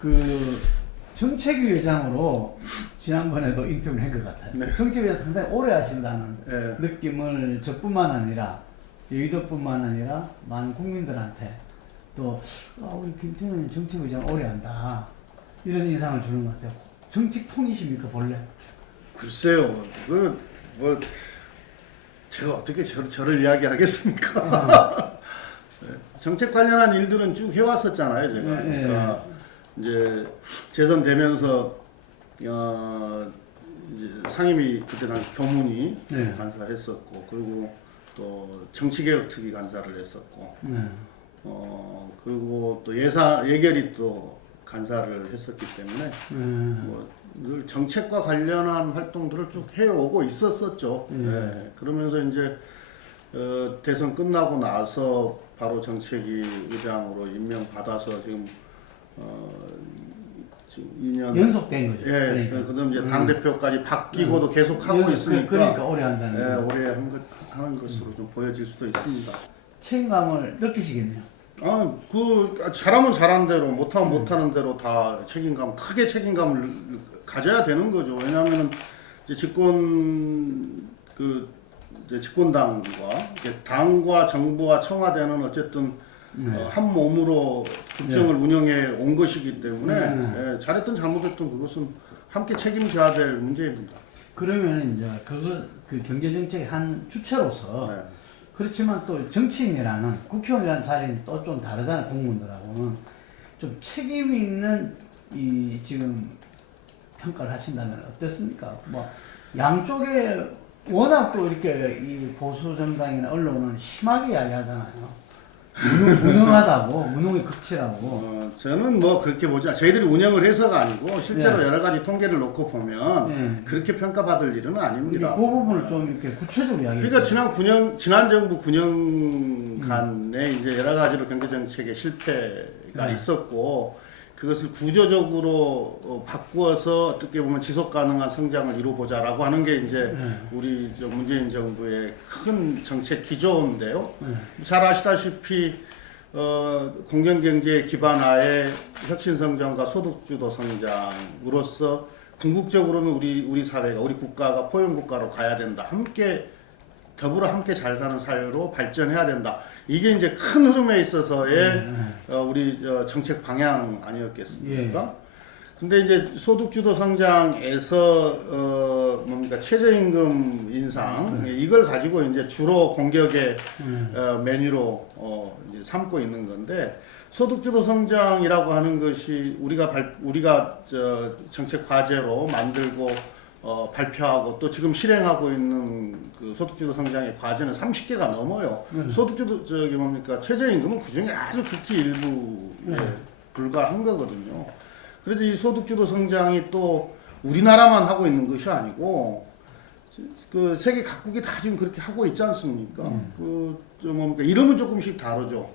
그 정책위 의장으로 지난번에도 인터뷰를 한 것 같아요. 네. 정책위 의장 상당히 오래 하신다는 네. 느낌을 저뿐만 아니라 여의도뿐만 아니라 많은 국민들한테 또 우리 김태년 정책위 의장 오래 한다 이런 인상을 주는 것 같아요. 정치통이십니까 본래? 글쎄요, 뭐 제가 어떻게 저를 이야기하겠습니까? 네. 정책 관련한 일들은 쭉 해왔었잖아요, 제가. 네, 그러니까 이제 재선 되면서 이제 상임위 그때 당시 교문이 네. 간사했었고, 그리고 또 정치개혁 특위 간사를 했었고, 네. 그리고 또 예결위 또 간사를 했었기 때문에 늘 정책과 관련한 활동들을 쭉 해오고 있었었죠. 네. 그러면서 이제 대선 끝나고 나서 바로 정책위 의장으로 임명받아서 지금 지금 2년 연속된 거죠. 예, 그러니까. 그다음 이제 당 대표까지 바뀌고도 계속 하고 있으니까 그러니까 오래 한다는 예, 거. 오래 하는 것으로 좀 보여질 수도 있습니다. 책임감을 느끼시겠네요. 잘하면 잘한 대로, 못하면 못하는 대로 다 크게 책임감을 가져야 되는 거죠. 왜냐하면 이제 집권당과 당과 정부와 청와대는 어쨌든 한 몸으로 국정을 운영해 온 것이기 때문에 잘했든 잘못했든 그것은 함께 책임져야 될 문제입니다. 그러면 이제 그 경제 정책의 한 주체로서 네. 그렇지만 또 정치인이라는 국회의원이라는 자리는 또 좀 다르잖아요. 공무원들하고는 좀 책임 있는 이 지금 평가를 하신다면 어떻습니까? 뭐 양쪽에 워낙 또 이렇게 이 보수 정당이나 언론은 심하게 이야기하잖아요. 무능하다고, 무능의 극치라고. 저는 뭐 그렇게 보지 저희들이 운영을 해서가 아니고 실제로 여러 가지 통계를 놓고 보면 그렇게 평가받을 일은 아닙니다. 그 부분을 좀 이렇게 구체적으로 이야기해 그러니까 지난 정부 9년간에 이제 여러 가지로 경제 정책의 실패가 있었고 그것을 구조적으로 바꾸어서 어떻게 보면 지속 가능한 성장을 이루고자라고 하는 게 이제 우리 문재인 정부의 큰 정책 기조인데요. 잘 아시다시피 공정 경제 기반화의 혁신 성장과 소득 주도 성장으로서 궁극적으로는 우리 사회가 우리 국가가 포용 국가로 가야 된다. 더불어 함께 잘 사는 사회로 발전해야 된다. 이게 이제 큰 흐름에 있어서의 우리 정책 방향 아니었겠습니까? 근데 이제 소득주도 성장에서 뭡니까 최저임금 인상 이걸 가지고 이제 주로 공격의 메뉴로 이제 삼고 있는 건데 소득주도 성장이라고 하는 것이 우리가 정책 과제로 만들고 발표하고 또 지금 실행하고 있는 그 소득주도 성장의 과제는 30개가 넘어요. 소득주도 최저임금은 그 중에 아주 극히 일부에 불과한 거거든요. 그래서 이 소득주도 성장이 또 우리나라만 하고 있는 것이 아니고 그 세계 각국이 다 지금 그렇게 하고 있지 않습니까? 이름은 조금씩 다르죠.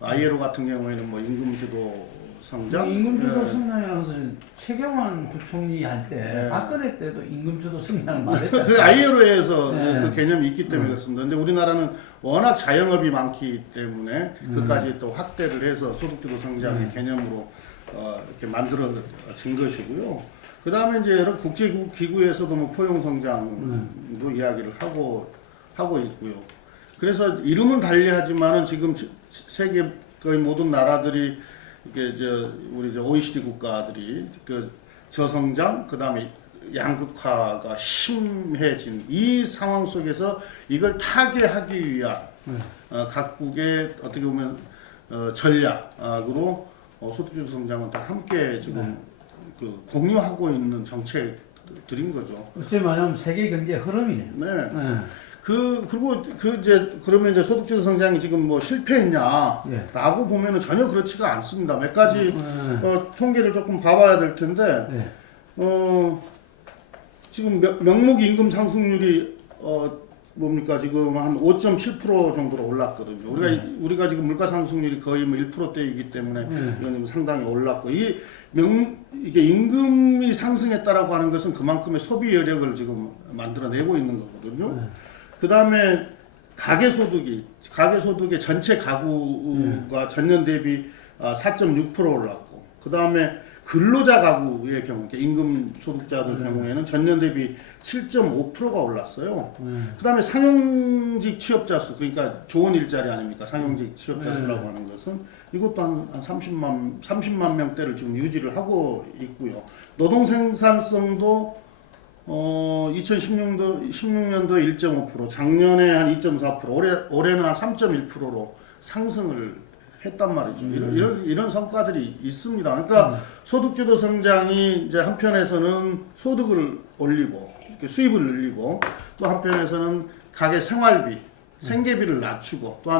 ILO 같은 경우에는 뭐 임금주도 성장? 임금주도 성장이라면서 최경환 부총리 할 때 박근혜 때도 임금주도 성장을 말했잖아요. 그 ILO에서 그 개념이 있기 때문에 그렇습니다. 근데 우리나라는 워낙 자영업이 많기 때문에 그까지 또 확대를 해서 소득주도 성장의 개념으로 이렇게 만들어진 것이고요. 그 다음에 이제 여러 국제기구에서도 뭐 포용 성장도 이야기를 하고 있고요. 그래서 이름은 달리하지만은 지금 세계 거의 모든 나라들이 이게 우리 OECD 국가들이 그 저성장 그다음에 양극화가 심해진 이 상황 속에서 이걸 타개하기 위한 각국의 어떻게 보면 전략으로 소득주도 성장은 다 함께 지금 그 공유하고 있는 정책들인 거죠. 어찌 말하면 세계 경제의 흐름이네요. 네. 그러면 이제 소득주도 성장이 지금 뭐 실패했냐라고 보면은 전혀 그렇지가 않습니다. 몇 가지 통계를 조금 봐봐야 될 텐데 지금 명목 임금 상승률이 지금 한 5.7% 정도로 올랐거든요. 우리가 지금 물가 상승률이 거의 뭐 1%대이기 때문에 이건 상당히 올랐고 이게 임금이 상승했다라고 하는 것은 그만큼의 소비 여력을 지금 만들어내고 있는 거거든요. 그 다음에 가계소득의 전체 가구가 전년 대비 4.6% 올랐고, 그 다음에 근로자 가구의 경우, 임금 소득자들 경우에는 전년 대비 7.5%가 올랐어요. 그다음에 상용직 취업자 수, 그러니까 좋은 일자리 아닙니까? 상용직 취업자 수라고 하는 것은 이것도 한 30만 명대를 지금 유지를 하고 있고요. 노동 생산성도 2016년도 1.5%, 작년에 한 2.4%, 올해는 한 3.1%로 상승을 했단 말이죠. 이런 성과들이 있습니다. 그러니까 소득주도 성장이 이제 한편에서는 소득을 올리고 수입을 늘리고 또 한편에서는 가계 생활비, 생계비를 낮추고 또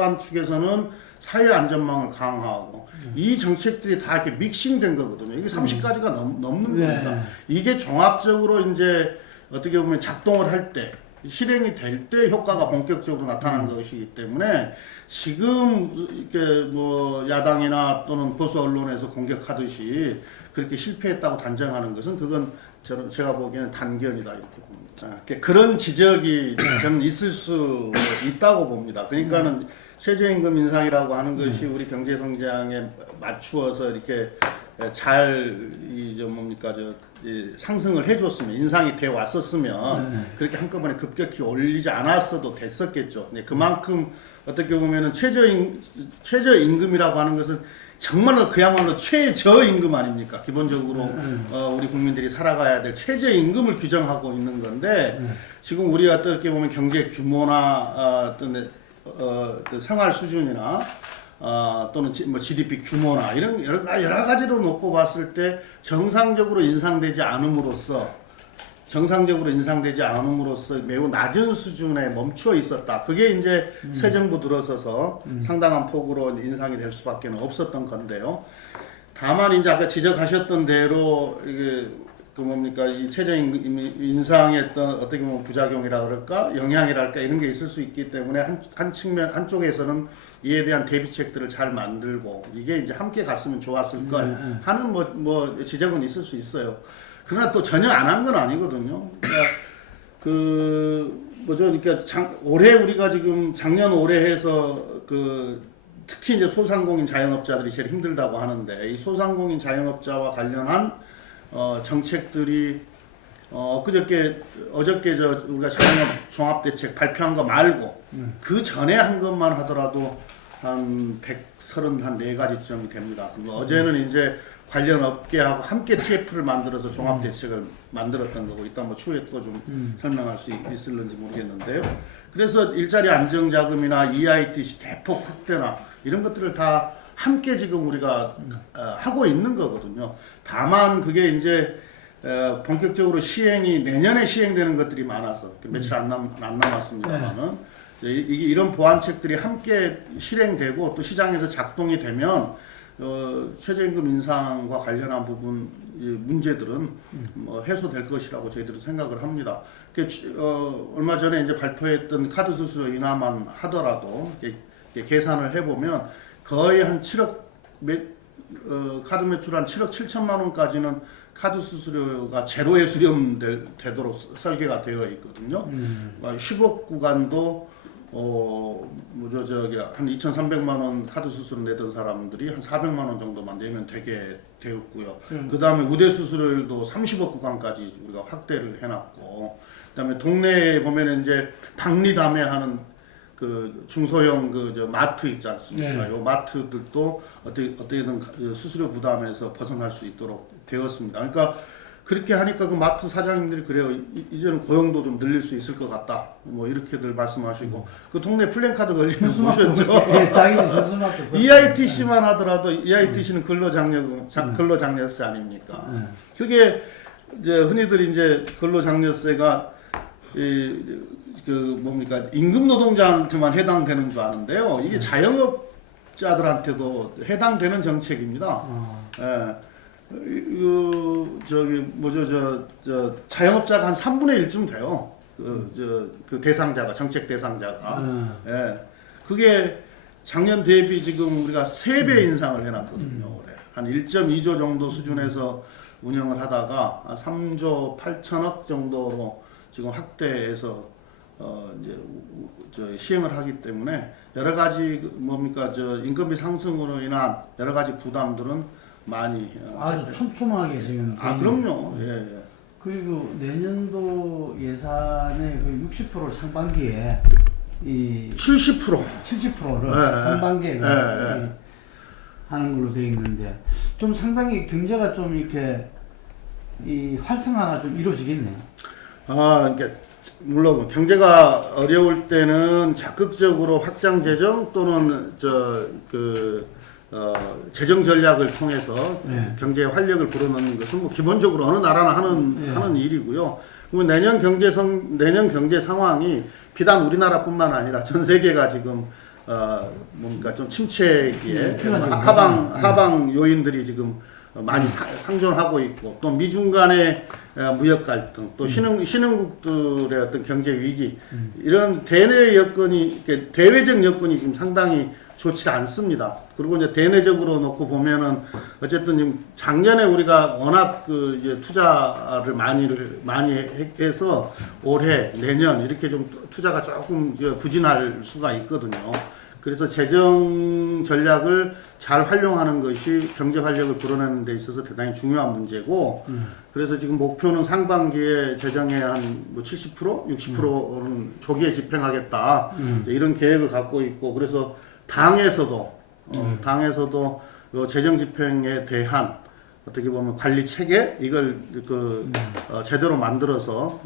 한 축에서는 사회 안전망을 강화하고 이 정책들이 다 이렇게 믹싱된 거거든요. 이게 30가지가 넘는 겁니다. 이게 종합적으로 이제 어떻게 보면 작동을 할 때 실행이 될 때 효과가 본격적으로 나타나는 것이기 때문에 지금 이렇게 뭐 야당이나 또는 보수 언론에서 공격하듯이 그렇게 실패했다고 단정하는 것은 그건 제가 보기에는 단견이다 이렇게 봅니다. 그런 지적이 저는 있을 수 있다고 봅니다. 그러니까는 최저임금 인상이라고 하는 것이 우리 경제 성장에 맞추어서 이렇게 잘 상승을 해줬으면 인상이 돼 왔었으면 그렇게 한꺼번에 급격히 올리지 않았어도 됐었겠죠. 네, 그만큼 어떻게 보면은 최저임금이라고 하는 것은 정말로 그야말로 최저임금 아닙니까? 기본적으로 우리 국민들이 살아가야 될 최저임금을 규정하고 있는 건데 지금 우리가 어떻게 보면 경제 규모나 어떤 그 생활 수준이나 또는 뭐 GDP 규모나 이런 여러 가지로 놓고 봤을 때 정상적으로 인상되지 않음으로써 매우 낮은 수준에 멈춰 있었다. 그게 이제 새 정부 들어서서 상당한 폭으로 인상이 될 수밖에 없었던 건데요. 다만 이제 아까 지적하셨던 대로 이게 이 최저임금 인상의 어떻게 보면 부작용이라 그럴까 영향이랄까 이런 게 있을 수 있기 때문에 한쪽에서는 이에 대한 대비책들을 잘 만들고 이게 이제 함께 갔으면 좋았을 걸 하는 뭐 지적은 있을 수 있어요. 그러나 또 전혀 안 한 건 아니거든요. 그러니까 올해 우리가 지금 작년 올해 해서 특히 이제 소상공인 자영업자들이 제일 힘들다고 하는데 이 소상공인 자영업자와 관련한 정책들이 어저께 우리가 자영업 종합대책 발표한 거 말고 그 전에 한 것만 하더라도 한 134가지쯤이 됩니다. 어제는 이제 관련 업계하고 함께 TF를 만들어서 종합대책을 만들었던 거고 이따 뭐 추후에 또 좀 설명할 수 있을는지 모르겠는데요. 그래서 일자리 안정자금이나 EITC 대폭 확대나 이런 것들을 다 함께 지금 우리가 하고 있는 거거든요. 다만 그게 이제 본격적으로 시행이 내년에 시행되는 것들이 많아서 며칠 안 남았습니다만은 이런 보완책들이 함께 실행되고 또 시장에서 작동이 되면 최저임금 인상과 관련한 부분 문제들은 해소될 것이라고 저희들은 생각을 합니다. 얼마 전에 이제 발표했던 카드 수수료 인하만 하더라도 계산을 해보면 거의 한 7억 카드 매출 한 7억 7천만 원까지는 카드 수수료가 제로에 수렴되도록 설계가 되어 있거든요. 10억 구간도 한 2,300만 원 카드 수수료 내던 사람들이 한 400만 원 정도만 내면 되게 되었고요. 그 다음에 우대 수수료율도 30억 구간까지 우리가 확대를 해놨고, 그 다음에 동네에 보면 이제 박리담회하는 그 중소형 마트 있지 않습니까? 요 마트들도 어떻게든 수수료 부담에서 벗어날 수 있도록 되었습니다. 그러니까 그렇게 하니까 그 마트 사장님들이 그래요. 이제는 고용도 좀 늘릴 수 있을 것 같다. 뭐 이렇게들 말씀하시고 그 동네 플랜카드 걸리는 보셨죠? 자기는 현수막도 EITC만 하더라도 EITC는 근로장려세 아닙니까? 그게 이제 흔히들 이제 근로장려세가 임금 노동자한테만 해당되는 줄 아는데요. 이게 자영업자들한테도 해당되는 정책입니다. 자영업자가 한 3분의 1쯤 돼요. 그 대상자가, 정책 대상자가. 그게 작년 대비 지금 우리가 3배 인상을 해놨거든요. 올해. 한 1.2조 정도 수준에서 운영을 하다가 한 3조 8천억 정도로 지금 확대해서 시행을 하기 때문에 여러 가지 임금비 상승으로 인한 여러 가지 부담들은 많이 아주 촘촘하게 지금. 그럼요. 예, 예. 그리고 내년도 예산의 그 60%를 상반기에 이 70%. 70%를 예, 상반기에 예. 하는 걸로 되어 있는데 좀 상당히 경제가 좀 이렇게 이 활성화가 좀 이루어지겠네요. 그러니까 물론 경제가 어려울 때는 적극적으로 확장 재정 또는 재정 전략을 통해서 네. 경제에 활력을 불어넣는 것은 뭐 기본적으로 어느 나라나 하는 일이고요. 그러면 내년 경제 상황이 비단 우리나라뿐만 아니라 전 세계가 지금 뭔가 좀 침체기에 하방 요인들이 지금 많이 상존하고 있고 또 미중 간의 무역 갈등 또 신흥국들의 어떤 경제 위기 이런 대외적 여건이 지금 상당히 좋지 않습니다. 그리고 이제 대내적으로 놓고 보면은 어쨌든 지금 작년에 우리가 워낙 투자를 많이 해서 올해 내년 이렇게 좀 투자가 조금 부진할 수가 있거든요. 그래서 재정 전략을 잘 활용하는 것이 경제 활력을 불어내는 데 있어서 대단히 중요한 문제고, 그래서 지금 목표는 상반기에 재정의 한 70%, 60%는 조기에 집행하겠다. 이런 계획을 갖고 있고, 그래서 당에서도 요 재정 집행에 대한 어떻게 보면 관리 체계 이걸 제대로 만들어서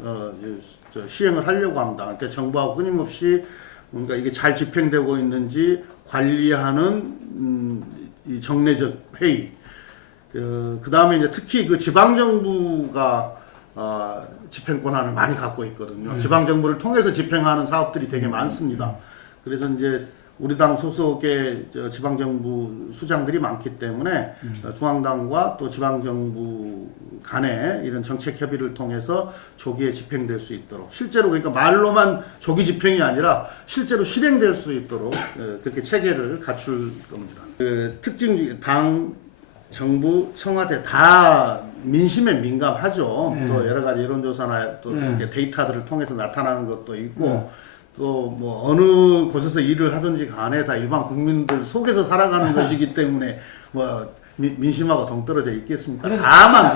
시행을 하려고 합니다. 그러니까 정부하고 끊임없이 뭔가 이게 잘 집행되고 있는지 관리하는 이 정례적 회의. 그 다음에 이제 특히 그 지방 정부가 집행 권한을 많이 갖고 있거든요. 지방 정부를 통해서 집행하는 사업들이 되게 많습니다. 그래서 이제 우리 당 소속의 지방정부 수장들이 많기 때문에 중앙당과 또 지방정부 간의 이런 정책 협의를 통해서 조기에 집행될 수 있도록 실제로 그러니까 말로만 조기 집행이 아니라 실제로 실행될 수 있도록 그렇게 체계를 갖출 겁니다. 그 특징 당, 정부, 청와대 다 민심에 민감하죠. 또 여러 가지 여론조사나 또 이렇게 데이터들을 통해서 나타나는 것도 있고 또 뭐 어느 곳에서 일을 하든지 간에 다 일반 국민들 속에서 살아가는 것이기 때문에 뭐 민심하고 동떨어져 있겠습니까? 다만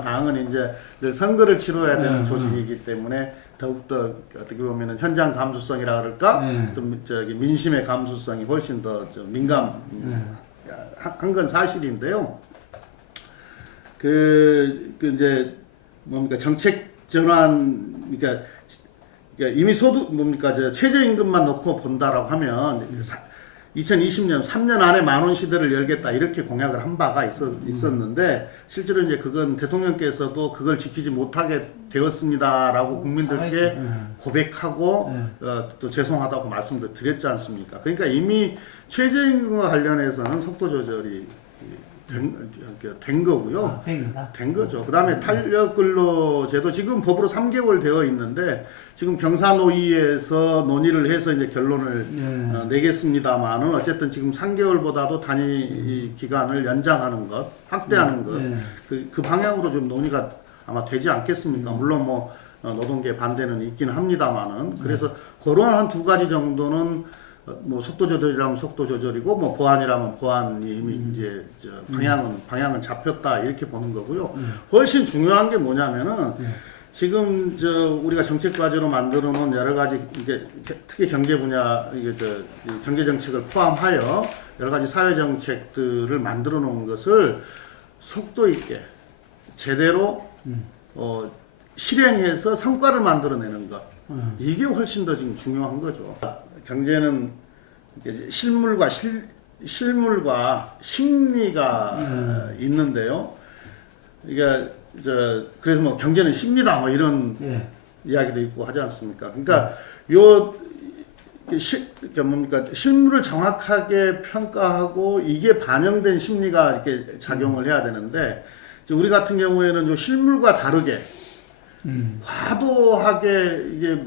당은 이제 늘 선거를 치러야 되는 조직이기 때문에 더욱더 어떻게 보면은 현장 감수성이라 그럴까? 또 민심의 감수성이 훨씬 더 민감한 건 사실인데요. 그 이제 뭡니까 정책 전환 그러니까 이미 최저임금만 놓고 본다라고 하면 2020년 3년 안에 만원 시대를 열겠다 이렇게 공약을 한 바가 있었는데 실제로 이제 그건 대통령께서도 그걸 지키지 못하게 되었습니다라고 국민들께 고백하고 또 죄송하다고 말씀도 드렸지 않습니까? 그러니까 이미 최저임금과 관련해서는 속도 조절이 된 거고요. 된 거죠. 그 다음에 탄력근로제도 지금 법으로 3개월 되어 있는데 지금 경사노위에서 논의를 해서 이제 결론을 내겠습니다만은 어쨌든 지금 3개월보다도 단위 기간을 연장하는 것, 확대하는 것, 그 방향으로 좀 논의가 아마 되지 않겠습니까? 물론 뭐 노동계 반대는 있긴 합니다만은 그래서 그런 한 두 가지 정도는 뭐 속도 조절이라면 속도 조절이고 뭐 보완이라면 보완이 이미 이제 방향은 잡혔다 이렇게 보는 거고요. 훨씬 중요한 게 뭐냐면은 지금 우리가 정책 과제로 만들어 놓은 여러 가지 이게 특히 경제 분야 이게 경제 정책을 포함하여 여러 가지 사회 정책들을 만들어 놓은 것을 속도 있게 제대로 실행해서 성과를 만들어내는 것 이게 훨씬 더 지금 중요한 거죠. 경제는 실물과 심리가 있는데요. 그러니까 그래서 뭐 경제는 심리다 뭐 이런 이야기도 있고 하지 않습니까? 그러니까 뭡니까 실물을 정확하게 평가하고 이게 반영된 심리가 이렇게 작용을 해야 되는데 우리 같은 경우에는 요 실물과 다르게 과도하게 이게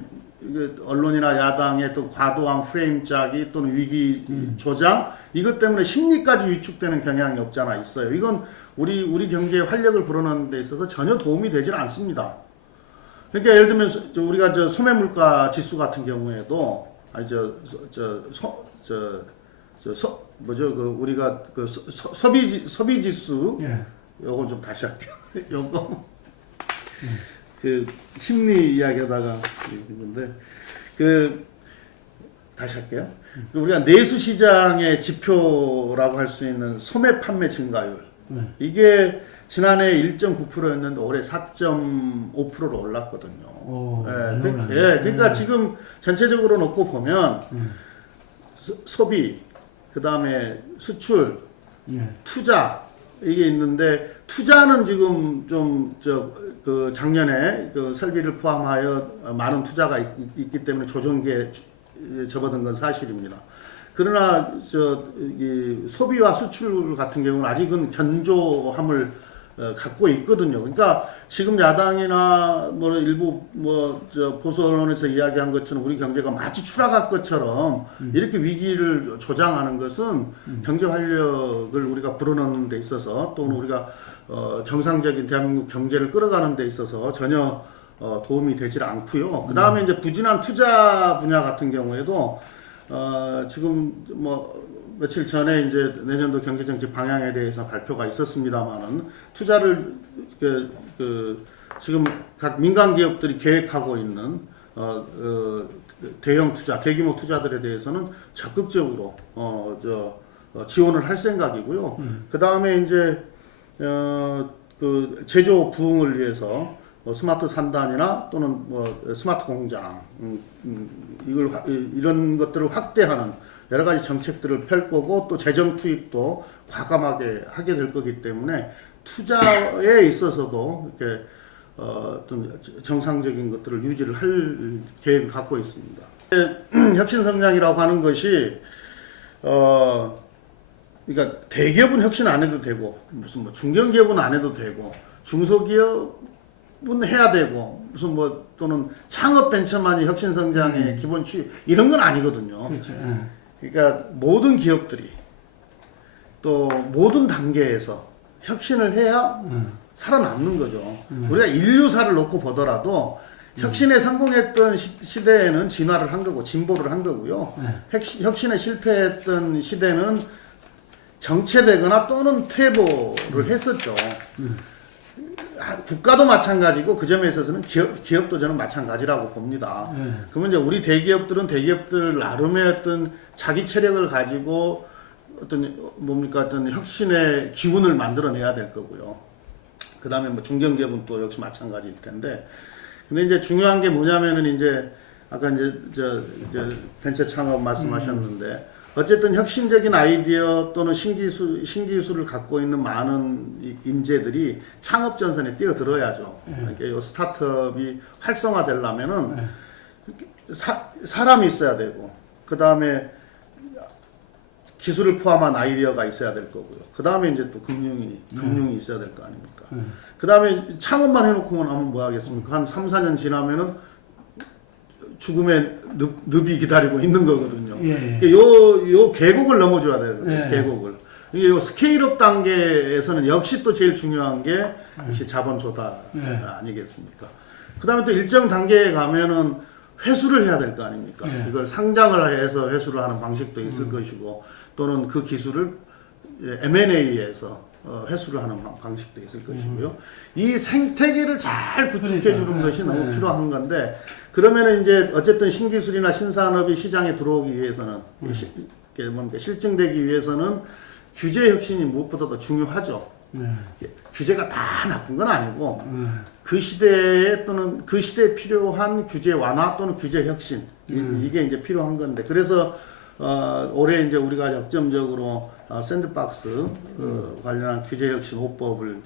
언론이나 야당의 또 과도한 프레임 짜기 또는 위기 조장 이것 때문에 심리까지 위축되는 경향이 없잖아 있어요. 이건 우리 경제에 활력을 불어넣는 데 있어서 전혀 도움이 되질 않습니다. 그러니까 예를 들면 우리가 소매물가 지수 같은 경우에도 뭐죠 그 우리가 그 소비 지수 예. 요거 좀 다시 할게요. 요거 그 심리 이야기하다가 있는데 그 다시 할게요. 우리가 내수 시장의 지표라고 할 수 있는 소매 판매 증가율 이게 지난해 1.9%였는데 올해 4.5%로 올랐거든요. 오, 그러니까 지금 전체적으로 놓고 보면 소비, 그 다음에 수출, 투자 이게 있는데 투자는 지금 좀 그 작년에 그 설비를 포함하여 많은 투자가 있기 때문에 조정기에 접어든 건 사실입니다. 그러나 이 소비와 수출 같은 경우는 아직은 견조함을 갖고 있거든요. 그러니까 지금 야당이나 뭐 일부 보수 언론에서 이야기한 것처럼 우리 경제가 마치 추락할 것처럼 이렇게 위기를 조장하는 것은 경제 활력을 우리가 불어넣는 데 있어서 또는 우리가 정상적인 대한민국 경제를 끌어가는 데 있어서 전혀 도움이 되질 않고요. 그 다음에 이제 부진한 투자 분야 같은 경우에도 지금 뭐 며칠 전에 이제 내년도 경제정책 방향에 대해서 발표가 있었습니다만은 투자를 지금 각 민간 기업들이 계획하고 있는 대형 투자, 대규모 투자들에 대해서는 적극적으로 지원을 할 생각이고요. 그 다음에 이제 그 제조 부흥을 위해서 스마트 산단이나 또는 스마트 공장 이런 것들을 확대하는 여러 가지 정책들을 펼 거고 또 재정 투입도 과감하게 하게 될 거기 때문에 투자에 있어서도 이렇게 어떤 정상적인 것들을 유지를 할 계획을 갖고 있습니다. 혁신 성장이라고 하는 것이 그러니까 대기업은 혁신 안 해도 되고 무슨 뭐 중견기업은 안 해도 되고 중소기업은 해야 되고 무슨 또는 창업 벤처만이 혁신 성장의 기본 취 이런 건 아니거든요. 그렇죠. 그러니까 모든 기업들이 또 모든 단계에서 혁신을 해야 살아남는 거죠. 우리가 인류사를 놓고 보더라도 혁신에 성공했던 시대에는 진화를 한 거고 진보를 한 거고요. 혁신에 실패했던 시대는 정체되거나 또는 퇴보를 했었죠. 국가도 마찬가지고 그 점에 있어서는 기업도 저는 마찬가지라고 봅니다. 그러면 이제 우리 대기업들은 대기업들 나름의 어떤 자기 체력을 가지고 어떤 혁신의 기운을 만들어내야 될 거고요. 그 다음에 뭐 중견기업은 또 역시 마찬가지일 텐데. 근데 이제 중요한 게 뭐냐면은 이제 아까 이제 벤처 창업 말씀하셨는데 어쨌든 혁신적인 아이디어 또는 신기술을 갖고 있는 많은 인재들이 창업 전선에 뛰어들어야죠. 그러니까 이 스타트업이 활성화되려면은 사람이 있어야 되고, 그 다음에 기술을 포함한 아이디어가 있어야 될 거고요. 그 다음에 이제 또 금융이 있어야 될 거 아닙니까? 그 다음에 창업만 해놓고는 하면 뭐 하겠습니까? 한 3, 4년 지나면은 죽음의 늪이 기다리고 있는 거거든요. 그러니까 요 계곡을 넘어줘야 돼요. 계곡을. 이게 요 스케일업 단계에서는 역시 또 제일 중요한 게 역시 자본 조달 아니겠습니까? 그 다음에 또 일정 단계에 가면은 회수를 해야 될 거 아닙니까? 이걸 상장을 해서 회수를 하는 방식도 있을 것이고 또는 그 기술을 M&A에서 회수를 하는 방식도 있을 것이고요. 이 생태계를 잘 구축해 주는 것이 너무 필요한 건데 그러면은 이제 어쨌든 신기술이나 신산업이 시장에 들어오기 위해서는 실증되기 위해서는 규제 혁신이 무엇보다도 중요하죠. 규제가 다 나쁜 건 아니고 그 시대에 또는 그 시대에 필요한 규제 완화 또는 규제 혁신 이게 이제 필요한 건데 그래서 올해 이제 우리가 역점적으로 샌드박스 관련한 규제 혁신 5법을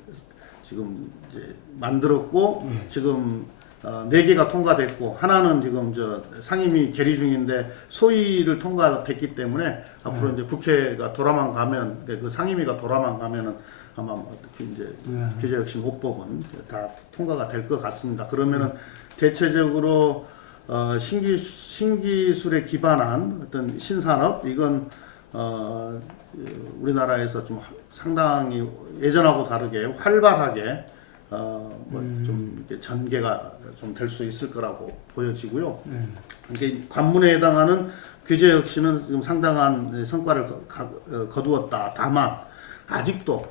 지금 이제 만들었고 지금 4개가 통과됐고 하나는 지금 상임위 계류 중인데 소위를 통과됐기 때문에 앞으로 이제 국회가 돌아만 가면 그 상임위가 돌아만 가면은 아마 이제 규제 혁신 5법은 다 통과가 될 것 같습니다. 그러면은 대체적으로 신기술에 기반한 어떤 신산업 이건 우리나라에서 좀 상당히 예전하고 다르게 활발하게 뭐 좀 이렇게 전개가 좀 될 수 있을 거라고 보여지고요. 이게 관문에 해당하는 규제 역시는 지금 상당한 성과를 거두었다. 다만 아직도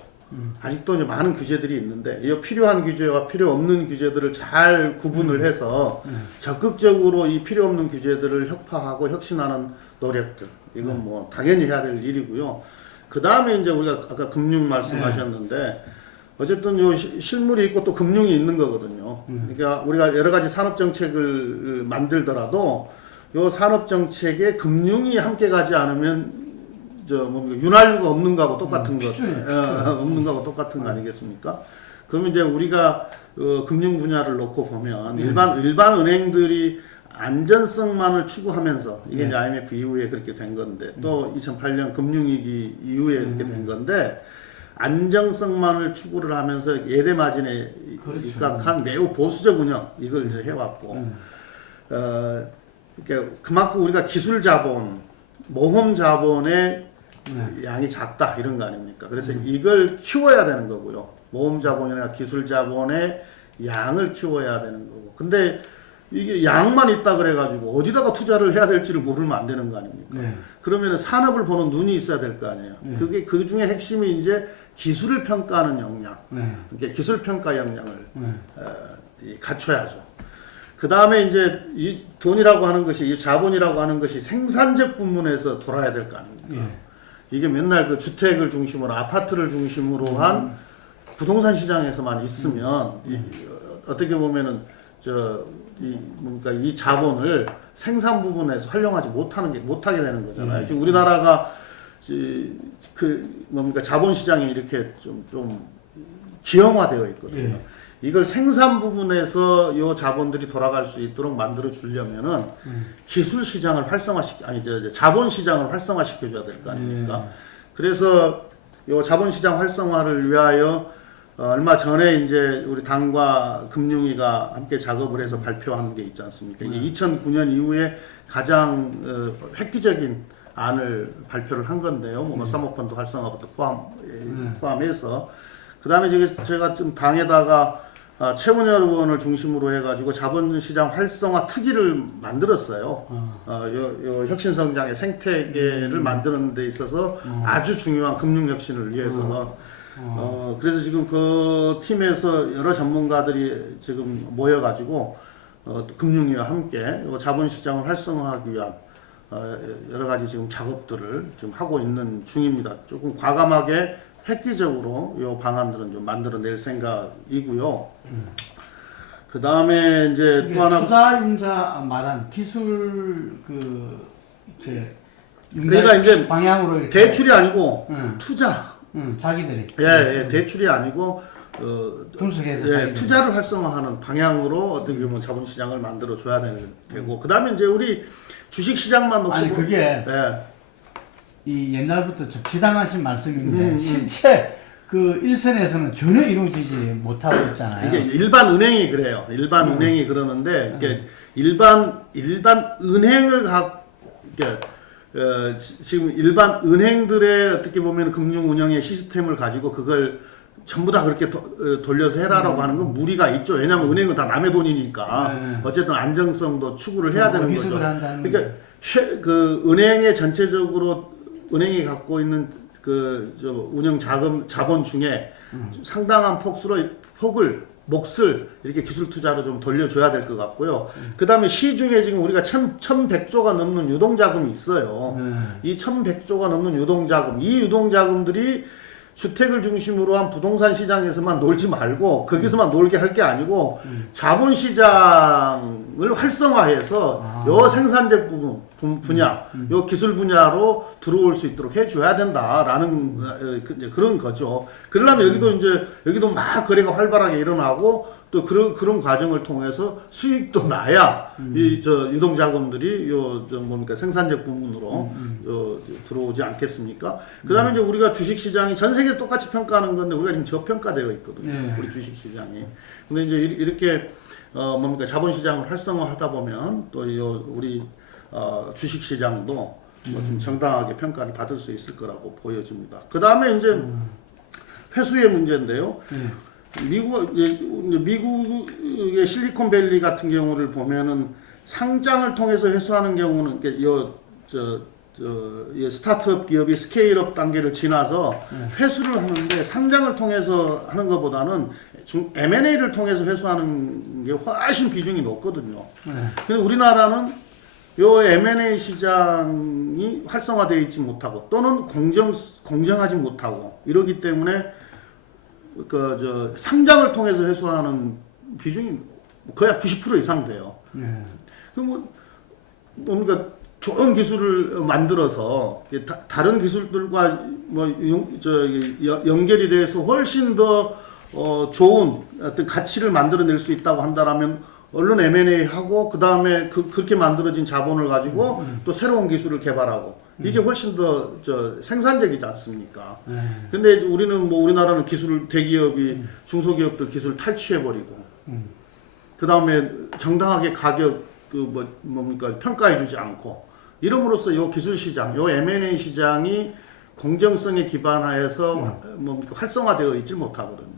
이제 많은 규제들이 있는데 이 필요한 규제와 필요 없는 규제들을 잘 구분을 해서 적극적으로 이 필요 없는 규제들을 혁파하고 혁신하는 노력들 이건 뭐 당연히 해야 될 일이고요. 그 다음에 이제 우리가 아까 금융 말씀하셨는데 어쨌든 요 실물이 있고 또 금융이 있는 거거든요. 그러니까 우리가 여러 가지 산업 정책을 만들더라도 요 산업 정책에 금융이 함께 가지 않으면 윤활유가 없는 거하고 똑같은 거, 없는 거하고 똑같은 거 아니겠습니까? 그러면 이제 우리가 금융 분야를 놓고 보면 일반 은행들이 안전성만을 추구하면서 이게 이제 IMF 이후에 그렇게 된 건데 또 2008년 금융위기 이후에 이렇게 된 건데 안정성만을 추구를 하면서 예대 마진에 입각한 매우 보수적 운영 이걸 이제 해왔고 그러니까 그만큼 우리가 기술 자본, 모험 자본의 양이 작다 이런 거 아닙니까? 그래서 이걸 키워야 되는 거고요. 모험 자본이나 기술 자본의 양을 키워야 되는 거고. 근데 이게 양만 있다 그래가지고 어디다가 투자를 해야 될지를 모르면 안 되는 거 아닙니까? 그러면 산업을 보는 눈이 있어야 될 거 아니에요. 그게 그 중에 핵심이 이제 기술을 평가하는 역량, 이게 기술 평가 역량을 갖춰야죠. 그 다음에 이제 이 돈이라고 하는 것이, 이 자본이라고 하는 것이 생산적 부문에서 돌아야 될 거 아닙니까? 이게 맨날 그 주택을 중심으로, 아파트를 중심으로 한 부동산 시장에서만 있으면 어떻게 보면은 뭔가 이 자본을 생산 부분에서 활용하지 못하게 되는 거잖아요. 지금 우리나라가 뭡니까 자본 시장이 이렇게 좀 기형화되어 있거든요. 이걸 생산 부분에서 이 자본들이 돌아갈 수 있도록 만들어 주려면은 기술 시장을 자본 시장을 활성화시켜 줘야 될 거 아닙니까? 그래서 이 자본 시장 활성화를 위하여 얼마 전에 이제 우리 당과 금융위가 함께 작업을 해서 발표한 게 있지 않습니까? 이게 2009년 이후에 가장 획기적인 안을 발표를 한 건데요. 뭐 사모펀드 활성화부터 포함해서 그 다음에 제가 좀 당에다가 최은열 의원을 중심으로 해가지고 자본시장 활성화 특위를 만들었어요. 요 혁신성장의 생태계를 만드는 데 있어서 아주 중요한 금융혁신을 위해서. 그래서 지금 그 팀에서 여러 전문가들이 지금 모여가지고 금융위와 함께 자본시장을 활성화하기 위한 여러 가지 지금 작업들을 지금 하고 있는 중입니다. 조금 과감하게 획기적으로 이 방안들은 좀 만들어낼 생각이고요. 그 다음에 이제 또 하나 투자융자 말한 기술 그러니까 이제 방향으로 이렇게 대출이 아니고 투자. 자기들이 대출이 아니고 분석해서 투자를 활성화하는 방향으로 어떻게 보면 자본시장을 만들어 줘야 되고 그 다음에 이제 우리 주식시장만 놓고 아니 그게 이 옛날부터 적지당하신 말씀인데 실제 그 일선에서는 전혀 이루어지지 못하고 있잖아요. 이게 일반 은행이 그래요. 일반 은행이 그러는데 이게 일반 은행을 지금 일반 은행들의 어떻게 보면 금융 운영의 시스템을 가지고 그걸 전부 다 그렇게 돌려서 해라라고 하는 건 무리가 있죠. 왜냐하면 은행은 다 남의 돈이니까 어쨌든 안정성도 추구를 해야 되는 거죠. 그러니까 그 은행의 전체적으로 은행이 갖고 있는 운영 자본 중에 상당한 몫을 이렇게 기술 투자로 좀 돌려줘야 될 것 같고요. 그 다음에 시중에 지금 우리가 1100조가 넘는 유동자금이 있어요. 이 1100조가 넘는 유동자금, 이 유동자금들이 주택을 중심으로 한 부동산 시장에서만 놀지 말고 거기서만 놀게 할 게 아니고 자본시장을 활성화해서 요 생산적 분야, 요 기술 분야로 들어올 수 있도록 해줘야 된다라는 그런 거죠. 그러려면 여기도 막 거래가 활발하게 일어나고 또 그런 과정을 통해서 수익도 나야 유동자금들이 생산적 부분으로 들어오지 않겠습니까? 그다음에 이제 우리가 주식시장이 전 세계 똑같이 평가하는 건데 우리가 지금 저평가되어 있거든요. 우리 주식시장이. 근데 이제 이렇게 자본시장을 활성화하다 보면 또 우리 주식시장도 좀 정당하게 평가를 받을 수 있을 거라고 보여집니다. 그다음에 이제 회수의 문제인데요. 미국의 실리콘밸리 같은 경우를 보면은 상장을 통해서 회수하는 경우는 이 스타트업 기업이 스케일업 단계를 지나서 회수를 하는데 상장을 통해서 하는 것보다는 M&A를 통해서 회수하는 게 훨씬 비중이 높거든요. 근데 우리나라는 요 M&A 시장이 활성화되어 있지 못하고 또는 공정하지 못하고 이러기 때문에 상장을 통해서 회수하는 비중이 거의 90% 이상 돼요. 뭡니까 좋은 기술을 만들어서 다른 기술들과 연결이 돼서 훨씬 더 좋은 어떤 가치를 만들어낼 수 있다고 한다라면 얼른 M&A 하고 그 다음에 그렇게 만들어진 자본을 가지고 또 새로운 기술을 개발하고 이게 훨씬 더 생산적이지 않습니까? 근데 우리나라는 대기업이 중소기업들 기술 탈취해 버리고 그 다음에 정당하게 가격 평가해 주지 않고 이름으로써 요 기술 시장, 요 M&A 시장이 공정성에 기반하여서 활성화되어 있지 못하거든요.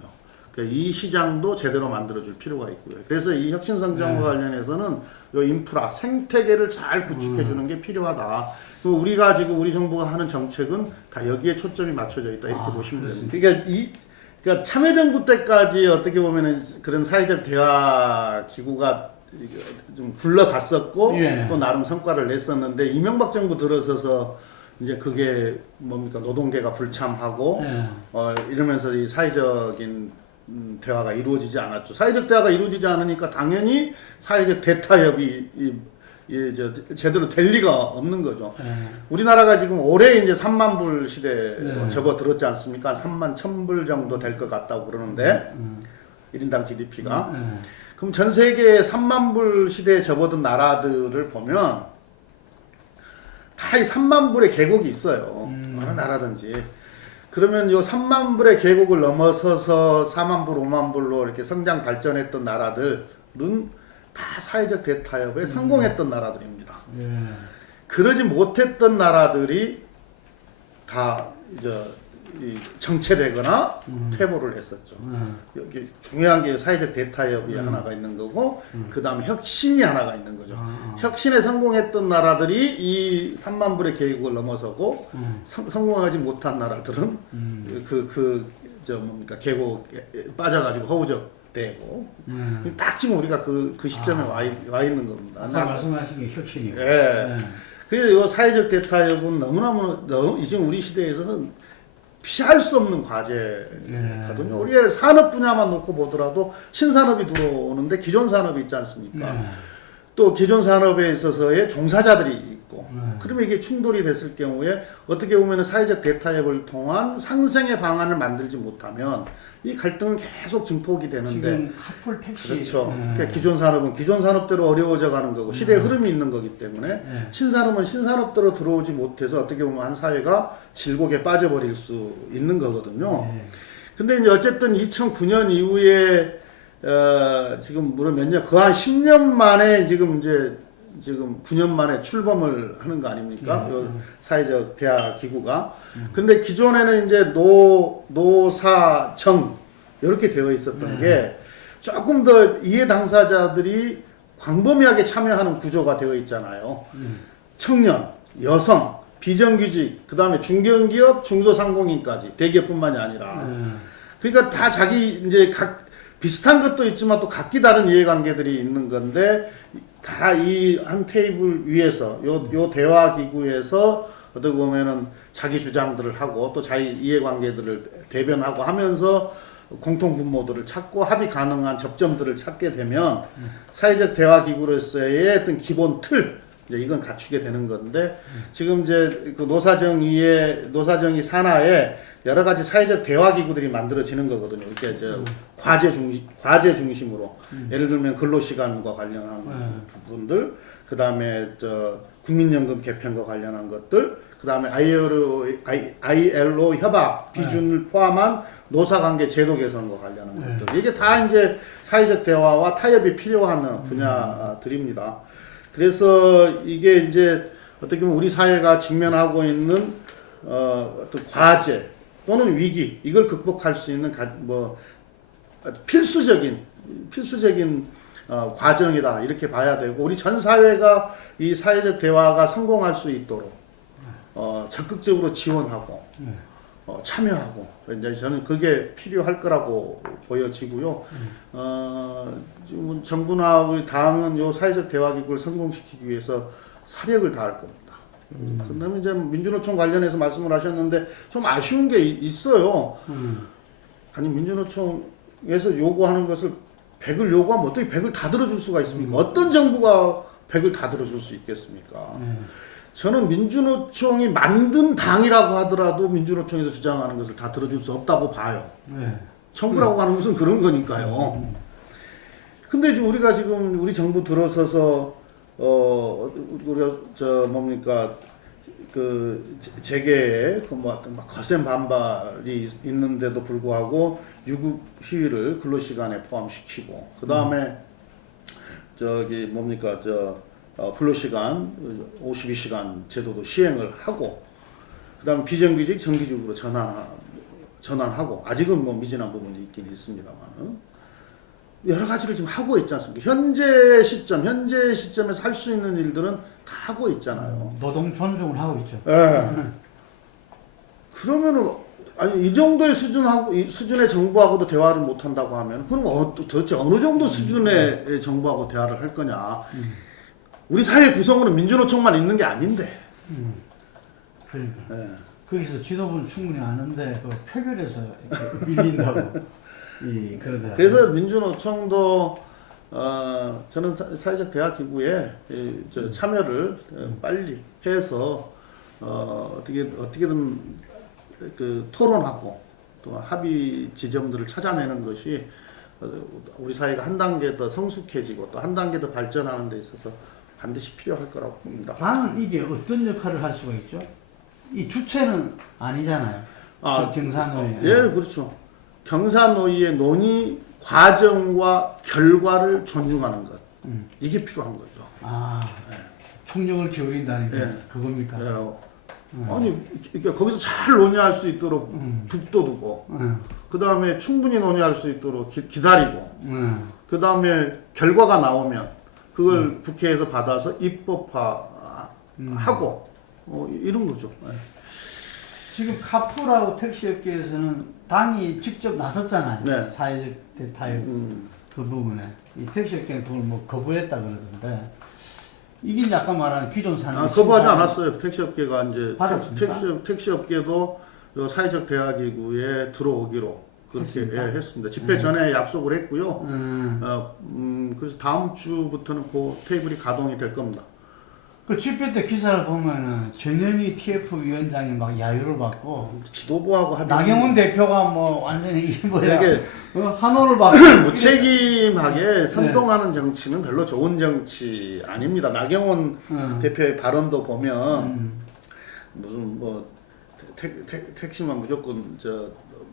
이 시장도 제대로 만들어줄 필요가 있고요. 그래서 이 혁신성장과 관련해서는 요 인프라, 생태계를 잘 구축해주는 게 필요하다. 우리가 지금 우리 정부가 하는 정책은 다 여기에 초점이 맞춰져 있다 이렇게 보시면 됩니다. 그러니까 참여정부 때까지 어떻게 보면은 그런 사회적 대화 기구가 좀 굴러갔었고 또 나름 성과를 냈었는데 이명박 정부 들어서서 이제 그게 노동계가 불참하고 이러면서 이 사회적인 대화가 이루어지지 않았죠. 사회적 대화가 이루어지지 않으니까 당연히 사회적 대타협이 제대로 될 리가 없는 거죠. 우리나라가 지금 올해 이제 3만 불 시대에 접어들었지 않습니까? 3만 1,000불 정도 될 것 같다고 그러는데 1인당 GDP가 그럼 전 세계 3만 불 시대에 접어든 나라들을 보면 다 이 3만 불의 계곡이 있어요. 어느 나라든지. 그러면 요 3만 불의 계곡을 넘어서서 4만 불, 5만 불로 이렇게 성장 발전했던 나라들은 다 사회적 대타협에 성공했던 나라들입니다. 그러지 못했던 나라들이 다 정체되거나 퇴보를 했었죠. 여기 중요한 게 사회적 대타협이 하나가 있는 거고 그 다음에 혁신이 하나가 있는 거죠. 혁신에 성공했던 나라들이 이 3만 불의 계획을 넘어서고 성공하지 못한 나라들은 계곡에 빠져가지고 허우적대고 딱 지금 우리가 그 시점에 와 있는 겁니다. 아까 말씀하신 게 혁신이에요. 그래서 이 사회적 대타협은 너무 지금 우리 시대에 있어서 피할 수 없는 과제거든요. 우리 산업 분야만 놓고 보더라도 신산업이 들어오는데 기존 산업이 있지 않습니까? 또 기존 산업에 있어서의 종사자들이 있고 그러면 이게 충돌이 됐을 경우에 어떻게 보면 사회적 대타협을 통한 상생의 방안을 만들지 못하면 이 갈등은 계속 증폭이 되는데 지금 카풀 택시 그렇죠. 그러니까 기존 산업은 기존 산업대로 어려워져 가는 거고 시대의 흐름이 있는 거기 때문에 신산업은 신산업대로 들어오지 못해서 어떻게 보면 한 사회가 질곡에 빠져버릴 수 있는 거거든요. 근데 이제 어쨌든 2009년 이후에 지금 물론 몇 년, 그 한 10년 만에 지금 9년 만에 출범을 하는 거 아닙니까? 요 사회적 대화 기구가. 근데 기존에는 이제 노사정 이렇게 되어 있었던 게 조금 더 이해 당사자들이 광범위하게 참여하는 구조가 되어 있잖아요. 청년, 여성, 비정규직, 그 다음에 중견기업, 중소상공인까지 대기업뿐만이 아니라. 그러니까 다 자기 이제 비슷한 것도 있지만 또 각기 다른 이해관계들이 있는 건데 다 이 한 테이블 위에서 요 대화 기구에서 어떻게 보면은 자기 주장들을 하고 또 자기 이해관계들을 대변하고 하면서 공통 분모들을 찾고 합의 가능한 접점들을 찾게 되면 사회적 대화 기구로서의 어떤 기본 틀 이건 갖추게 되는 건데 지금 이제 그 노사정이 산하에 여러 가지 사회적 대화 기구들이 만들어지는 거거든요. 이렇게 과제 중심으로 예를 들면 근로시간과 관련한 부분들, 그 다음에 국민연금 개편과 관련한 것들, 그 다음에 ILO 협약 비준을 포함한 노사관계 제도 개선과 관련한 것들. 이게 다 이제 사회적 대화와 타협이 필요한 분야들입니다. 그래서 이게 이제 어떻게 보면 우리 사회가 직면하고 있는 어떤 과제 또는 위기 이걸 극복할 수 있는 필수적인 과정이다 이렇게 봐야 되고 우리 전 사회가 이 사회적 대화가 성공할 수 있도록 적극적으로 지원하고 참여하고 이제 저는 그게 필요할 거라고 보여지고요. 지금 정부나 우리 당은 요 사회적 대화 기구를 성공시키기 위해서 사력을 다할 겁니다. 그다음에 이제 민주노총 관련해서 말씀을 하셨는데 좀 아쉬운 게 있어요. 아니 민주노총에서 요구하는 것을 100을 요구하면 어떻게 100을 다 들어줄 수가 있습니까? 어떤 정부가 100을 다 들어줄 수 있겠습니까? 저는 민주노총이 만든 당이라고 하더라도 민주노총에서 주장하는 것을 다 들어줄 수 없다고 봐요. 정부라고 하는 것은 그런 거니까요. 근데 이제 우리가 지금 우리 정부 들어서서 우리가 뭡니까 그 재계에 뭐 어떤 막 거센 반발이 있는데도 불구하고 유급 휴일을 근로시간에 포함시키고 그 다음에 저기 뭡니까 근로시간 52시간 제도도 시행을 하고 그 다음에 비정규직 정규직으로 전환하고 아직은 뭐 미진한 부분이 있긴 있습니다만 여러 가지를 지금 하고 있지 않습니까? 현재 시점에서 할 수 있는 일들은 다 하고 있잖아요. 노동 존중을 하고 있죠. 예. 그러면은 아니 이 정도의 수준의 정부하고도 대화를 못 한다고 하면 그럼 도대체 어느 정도 수준의 정부하고 대화를 할 거냐? 우리 사회 구성으로 민주노총만 있는 게 아닌데. 그러니까. 예. 거기서 지도부는 충분히 아는데 그 표결에서 이렇게 밀린다고 그러더라고요. 그래서 민주노총도 저는 사회적 대화 기구에 참여를 빨리 해서 어떻게든 그 토론하고 또 합의 지점들을 찾아내는 것이 우리 사회가 한 단계 더 성숙해지고 또 한 단계 더 발전하는 데 있어서 반드시 필요할 거라고 봅니다. 당은 이게 어떤 역할을 할 수가 있죠? 이 주체는 아니잖아요. 그 경산노위. 예, 그렇죠. 경산노위의 논의 과정과 결과를 존중하는 것. 이게 필요한 거죠. 네. 총력을 기울인다는 게 예. 그겁니까? 예. 아니, 그러니까 거기서 잘 논의할 수 있도록 둑도 두고, 그 다음에 충분히 논의할 수 있도록 기다리고, 그 다음에 결과가 나오면 그걸 국회에서 받아서 입법화하고, 이런 거죠. 예. 지금 카풀하고 택시업계에서는 당이 직접 나섰잖아요. 네. 사회적 타협 그 부분에 이 택시업계는 그걸 뭐 거부했다 그러던데 이게 아까 말한 기존 산업 거부하지 않았어요. 택시업계가 이제 받았습니까? 택시업계도 사회적 대화기구에 들어오기로 그렇게 했습니다. 집회 전에 약속을 했고요. 그래서 다음 주부터는 그 테이블이 가동이 될 겁니다. 그 집회 때 기사를 보면은 전현희 TF 위원장이 막 야유를 받고 지도부하고 나경원 대표가 뭐 완전히 이게 뭐야 되게 한호를 받고 무책임하게 선동하는 정치는 별로 좋은 정치 아닙니다. 나경원 대표의 발언도 보면 무슨 뭐 택시만 무조건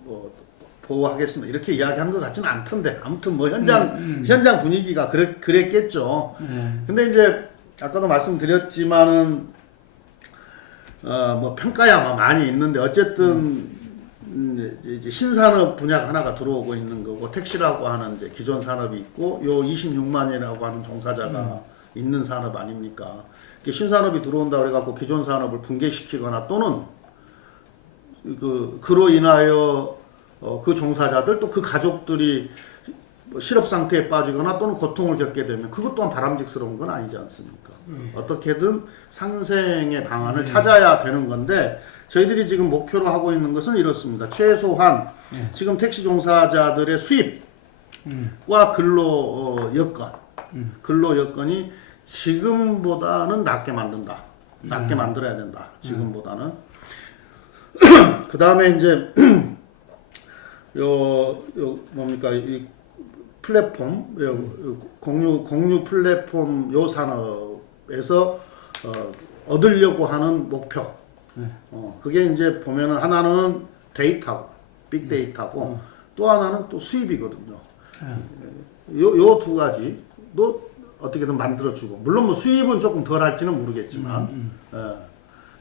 뭐 보호하겠습니다 이렇게 이야기한 것 같지는 않던데 아무튼 뭐 현장 분위기가 그랬겠죠. 근데 이제 아까도 말씀드렸지만은 뭐 평가야 많이 있는데 어쨌든 이제 신산업 분야가 하나가 들어오고 있는 거고 택시라고 하는 이제 기존 산업이 있고 요 26만이라고 하는 종사자가 있는 산업 아닙니까? 신산업이 들어온다 그래갖고 기존 산업을 붕괴시키거나 또는 그로 인하여 그 종사자들 또 그 가족들이 실업 상태에 빠지거나 또는 고통을 겪게 되면 그것 또한 바람직스러운 건 아니지 않습니까? 어떻게든 상생의 방안을 찾아야 되는 건데 저희들이 지금 목표로 하고 있는 것은 이렇습니다. 최소한 지금 택시 종사자들의 수입과 근로 여건이 지금보다는 낫게 만든다. 낫게 만들어야 된다. 지금보다는. 그 다음에 이제 뭡니까 이 플랫폼 공유 플랫폼 요 산업에서 얻으려고 하는 목표. 그게 이제 보면은 하나는 데이터고 빅데이터고 또 하나는 또 수입이거든요. 요 두 가지도 어떻게든 만들어주고 물론 뭐 수입은 조금 덜할지는 모르겠지만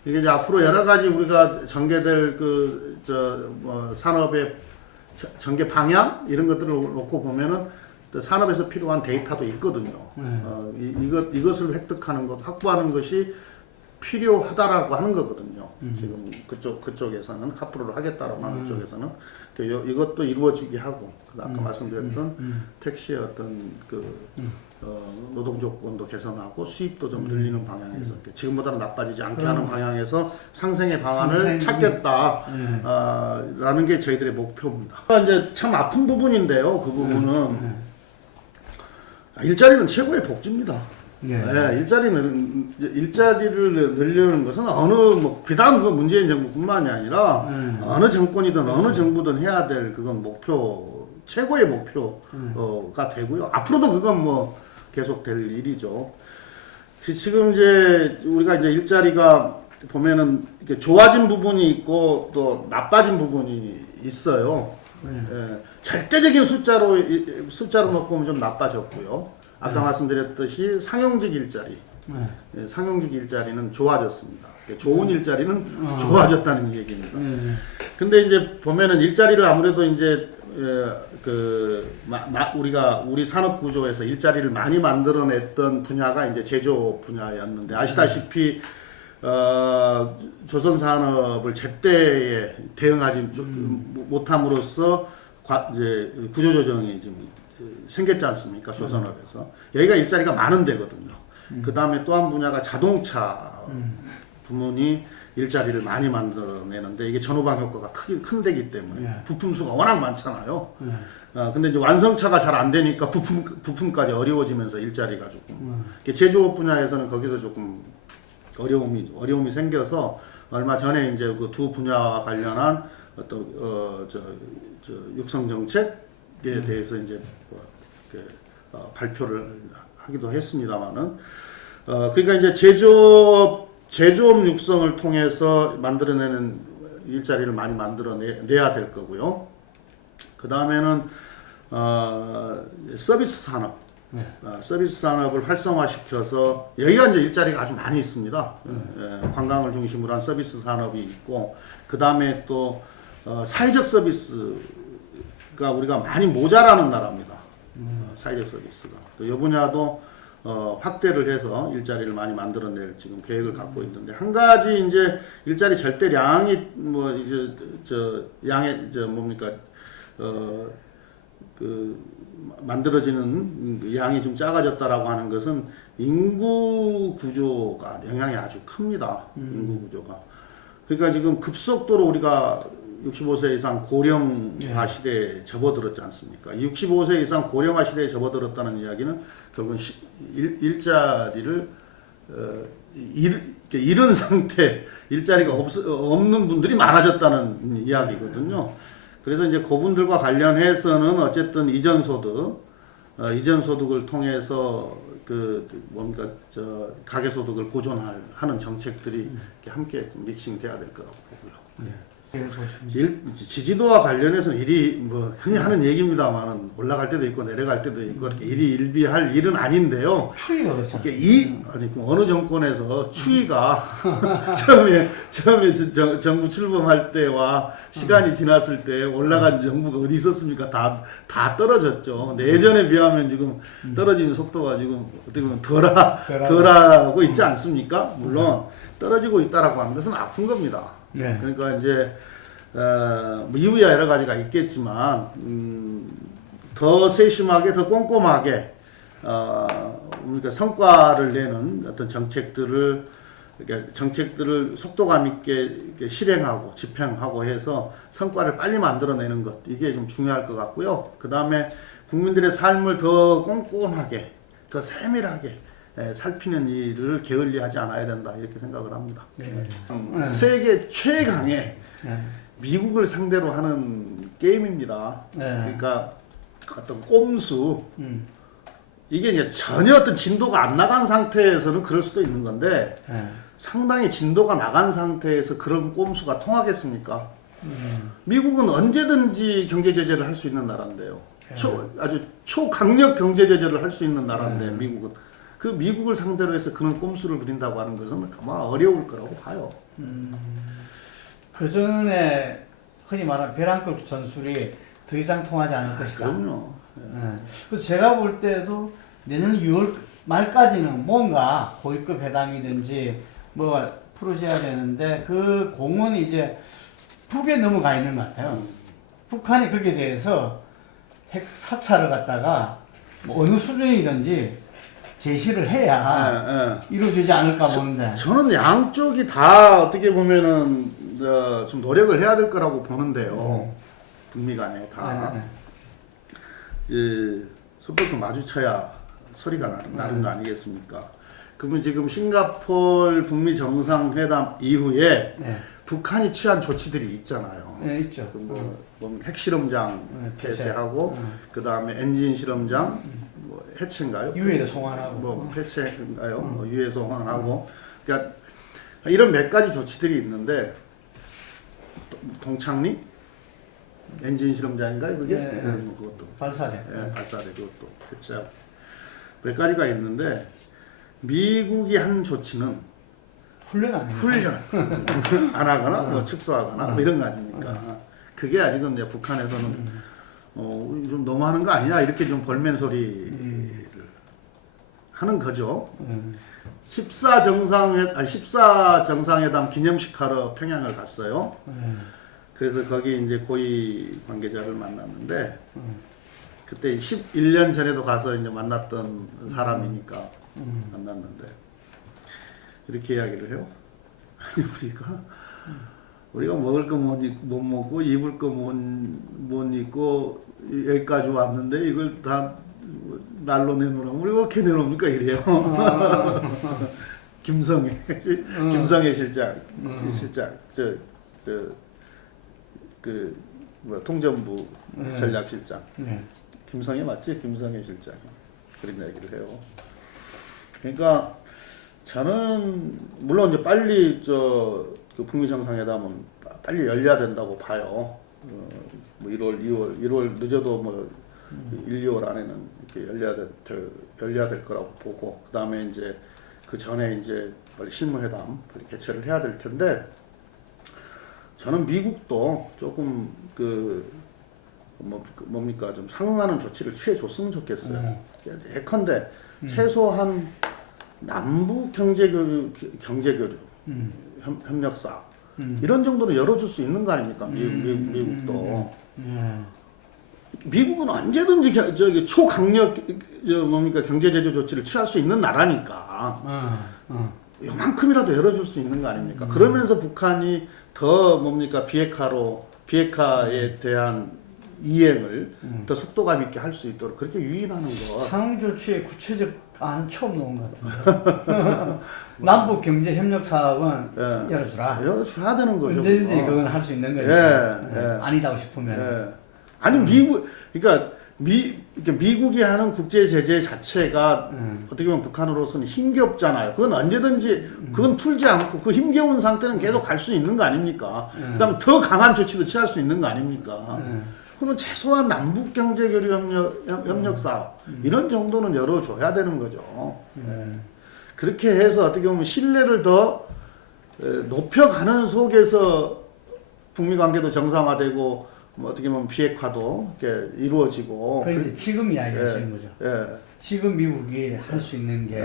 이게 이제 앞으로 여러 가지 우리가 전개될 뭐 산업의 전개 방향 이런 것들을 놓고 보면은 또 산업에서 필요한 데이터도 있거든요. 이것을 획득하는 것, 확보하는 것이 필요하다라고 하는 거거든요. 지금 그쪽에서는 카프로를 하겠다라고 하는 쪽에서는 이것도 이루어지게 하고 아까 말씀드렸던 택시의 어떤 노동 조건도 개선하고 수입도 좀 늘리는 방향에서 지금보다는 나빠지지 않게 하는 방향에서 상생의 방안을 찾겠다라는 게 저희들의 목표입니다. 이제 참 아픈 부분인데요. 그 부분은 일자리는 최고의 복지입니다. 네, 일자리를 늘리는 것은 비단 그 문재인 정부뿐만이 아니라 어느 정권이든 어느 정부든 해야 될 그건 최고의 목표가 되고요. 앞으로도 그건 뭐 계속될 일이죠. 지금 이제 우리가 이제 일자리가 보면은 이렇게 좋아진 부분이 있고 또 나빠진 부분이 있어요. 예, 절대적인 숫자로 놓고 보면 좀 나빠졌고요. 아까 말씀드렸듯이 상용직 일자리, 상용직 일자리는 좋아졌습니다. 좋은 일자리는 좋아졌다는 얘기입니다. 근데 이제 보면은 일자리를 아무래도 이제 우리 산업 구조에서 일자리를 많이 만들어냈던 분야가 이제 제조 분야였는데 아시다시피 조선 산업을 제때에 대응하지 못함으로써 이제 구조조정이 지금 생겼지 않습니까? 조선업에서 여기가 일자리가 많은 데거든요. 그 다음에 또 한 분야가 자동차 부문이 일자리를 많이 만들어내는데 이게 전후방 효과가 큰 데기 때문에 부품 수가 워낙 많잖아요. 근데 이제 완성차가 잘 안 되니까 부품까지 어려워지면서 일자리가 조금 제조업 분야에서는 거기서 조금 어려움이 생겨서 얼마 전에 이제 그 두 분야와 관련한 어떤 육성 정책에 대해서 이제 발표를 하기도 했습니다만은 그러니까 이제 제조업 육성을 통해서 만들어내는 일자리를 많이 만들어내야 될 거고요. 그 다음에는 서비스 산업, 서비스 산업을 활성화시켜서 여기가 이제 일자리가 아주 많이 있습니다. 관광을 중심으로 한 서비스 산업이 있고 그 다음에 또 사회적 서비스가 우리가 많이 모자라는 나라입니다. 사회적 서비스가 이 분야도 확대를 해서 일자리를 많이 만들어낼 지금 계획을 갖고 있는데 한 가지 이제 일자리 절대량이 뭐 이제 만들어지는 양이 좀 작아졌다라고 하는 것은 인구 구조가 영향이 아주 큽니다. 인구 구조가. 그러니까 지금 급속도로 우리가 65세 이상 고령화 시대에 접어들었지 않습니까? 65세 이상 고령화 시대에 접어들었다는 이야기는 결국은 일자리를 잃은 상태, 일자리가 없는 분들이 많아졌다는 이야기거든요. 그래서 이제 그분들과 관련해서는 어쨌든 이전 소득을 통해서 가계 소득을 보존하는 정책들이 이렇게 함께 함께 될 거라고 보고요. 지지도와 관련해서는 일이 뭐 흔히 하는 얘기입니다만 올라갈 때도 있고 내려갈 때도 있고 이렇게 일희일비할 일은 아닌데요. 추이가 그렇죠. 어느 정권에서 추이가 처음에 정부 출범할 때와 시간이 지났을 때 올라간 정부가 어디 있었습니까? 다 떨어졌죠. 근데 예전에 비하면 지금 떨어지는 속도가 지금 어떻게 보면 덜하고 있지 않습니까? 물론 떨어지고 있다라고 하는 것은 아픈 겁니다. 그러니까 이제 뭐 이유야 여러 가지가 있겠지만 더 세심하게 더 꼼꼼하게 그러니까 성과를 내는 어떤 정책들을 속도감 있게 실행하고 집행하고 해서 성과를 빨리 만들어내는 것 이게 좀 중요할 것 같고요. 그 다음에 국민들의 삶을 더 꼼꼼하게 더 세밀하게 살피는 일을 게을리하지 않아야 된다 이렇게 생각을 합니다. 세계 최강의 미국을 상대로 하는 게임입니다. 그러니까 어떤 꼼수 이게 이제 전혀 어떤 진도가 안 나간 상태에서는 그럴 수도 있는 건데 상당히 진도가 나간 상태에서 그런 꼼수가 통하겠습니까? 미국은 언제든지 경제 제재를 할 수 있는 나라인데요. 아주 초강력 경제 제재를 할 수 있는 나라인데 미국은 그 미국을 상대로 해서 그런 꼼수를 부린다고 하는 것은 아마 어려울 거라고 봐요. 그 전에 흔히 말하는 벼랑끝 전술이 더 이상 통하지 않을 것이다. 그럼요. 예. 그래서 제가 볼 때도 내년 6월 말까지는 뭔가 고위급 회담이든지 뭐가 풀어져야 되는데 그 공은 이제 북에 넘어가 있는 것 같아요. 북한이 거기에 대해서 핵 사찰을 갖다가 뭐 어느 수준이든지 제시를 해야 이루어지지 않을까 보는데. 저는 양쪽이 다 어떻게 보면은 좀 노력을 해야 될 거라고 보는데요. 북미 간에 다. 손톱도 마주쳐야 소리가 나는 거 아니겠습니까? 그러면 지금 싱가포르 북미 정상회담 이후에 북한이 취한 조치들이 있잖아요. 네, 있죠. 뭐 핵실험장 폐쇄하고 그 다음에 엔진 실험장 뭐 해체인가요? 유해를 송환하고 뭐 폐쇄인가요? 뭐 유해 송환하고 그러니까 이런 몇 가지 조치들이 있는데 동창리 엔진 실험장인가요? 그게 뭐 그것도 발사대. 발사대 그것도 해체하고 몇 가지가 있는데 미국이 한 조치는 훈련 아닙니까? 훈련 안 하거나 뭐 축소하거나 뭐 이런 거 아닙니까? 그게 아직은 이제 북한에서는 좀 너무하는 거 아니냐 이렇게 좀 볼멘 소리를 하는 거죠. 14 정상회담 기념식 하러 평양을 갔어요. 그래서 거기 이제 고위 관계자를 만났는데 그때 11년 전에도 가서 이제 만났던 사람이니까 만났는데 이렇게 이야기를 해요. 아니 우리가 먹을 거 못 먹고 입을 거 못 입고 여기까지 왔는데 이걸 다 날로 내놓으라면 우리가 어떻게 내놓습니까 이래요. 김성애 실장 뭐 통전부 전략실장 김성애 맞지? 김성애 실장이 그런 얘기를 해요. 그러니까 저는 물론 이제 빨리 그 북미 정상회담은 빨리 열려야 된다고 봐요. 뭐 1월 늦어도 뭐 1, 2월 안에는 이렇게 열려야 될 거라고 보고 그 다음에 이제 그 전에 이제 빨리 실무회담 개최를 해야 될 텐데 저는 미국도 조금 뭡니까 좀 상응하는 조치를 취해줬으면 좋겠어요. 예컨대 최소한 남북 경제교류 협력사 이런 정도는 열어줄 수 있는 거 아닙니까? 미국도. 미국은 언제든지 초강력 경제 제재 조치를 취할 수 있는 나라니까. 요만큼이라도 열어줄 수 있는 거 아닙니까? 그러면서 북한이 더 비핵화에 대한 이행을 더 속도감 있게 할 수 있도록 그렇게 유인하는 거. 상응 조치의 구체적 안 처음 나온 것 같은데. 남북 경제 협력 사업은 열어주라. 열어줘야 되는 거죠. 언제든지 그건 할 수 있는 거죠. 아니다고 싶으면. 아니 그러니까 미국이 하는 국제 제재 자체가 어떻게 보면 북한으로서는 힘겹잖아요. 그건 언제든지 그건 풀지 않고 그 힘겨운 상태는 계속 갈 수 있는 거 아닙니까? 그다음에 더 강한 조치도 취할 수 있는 거 아닙니까? 그러면 최소한 남북 경제 교류 협력 사업 이런 정도는 열어줘야 되는 거죠. 그렇게 해서 어떻게 보면 신뢰를 더 높여가는 속에서 북미 관계도 정상화되고 뭐 어떻게 보면 비핵화도 이렇게 이루어지고. 그게 지금 이야기하시는 거죠. 지금 미국이 할 수 있는 게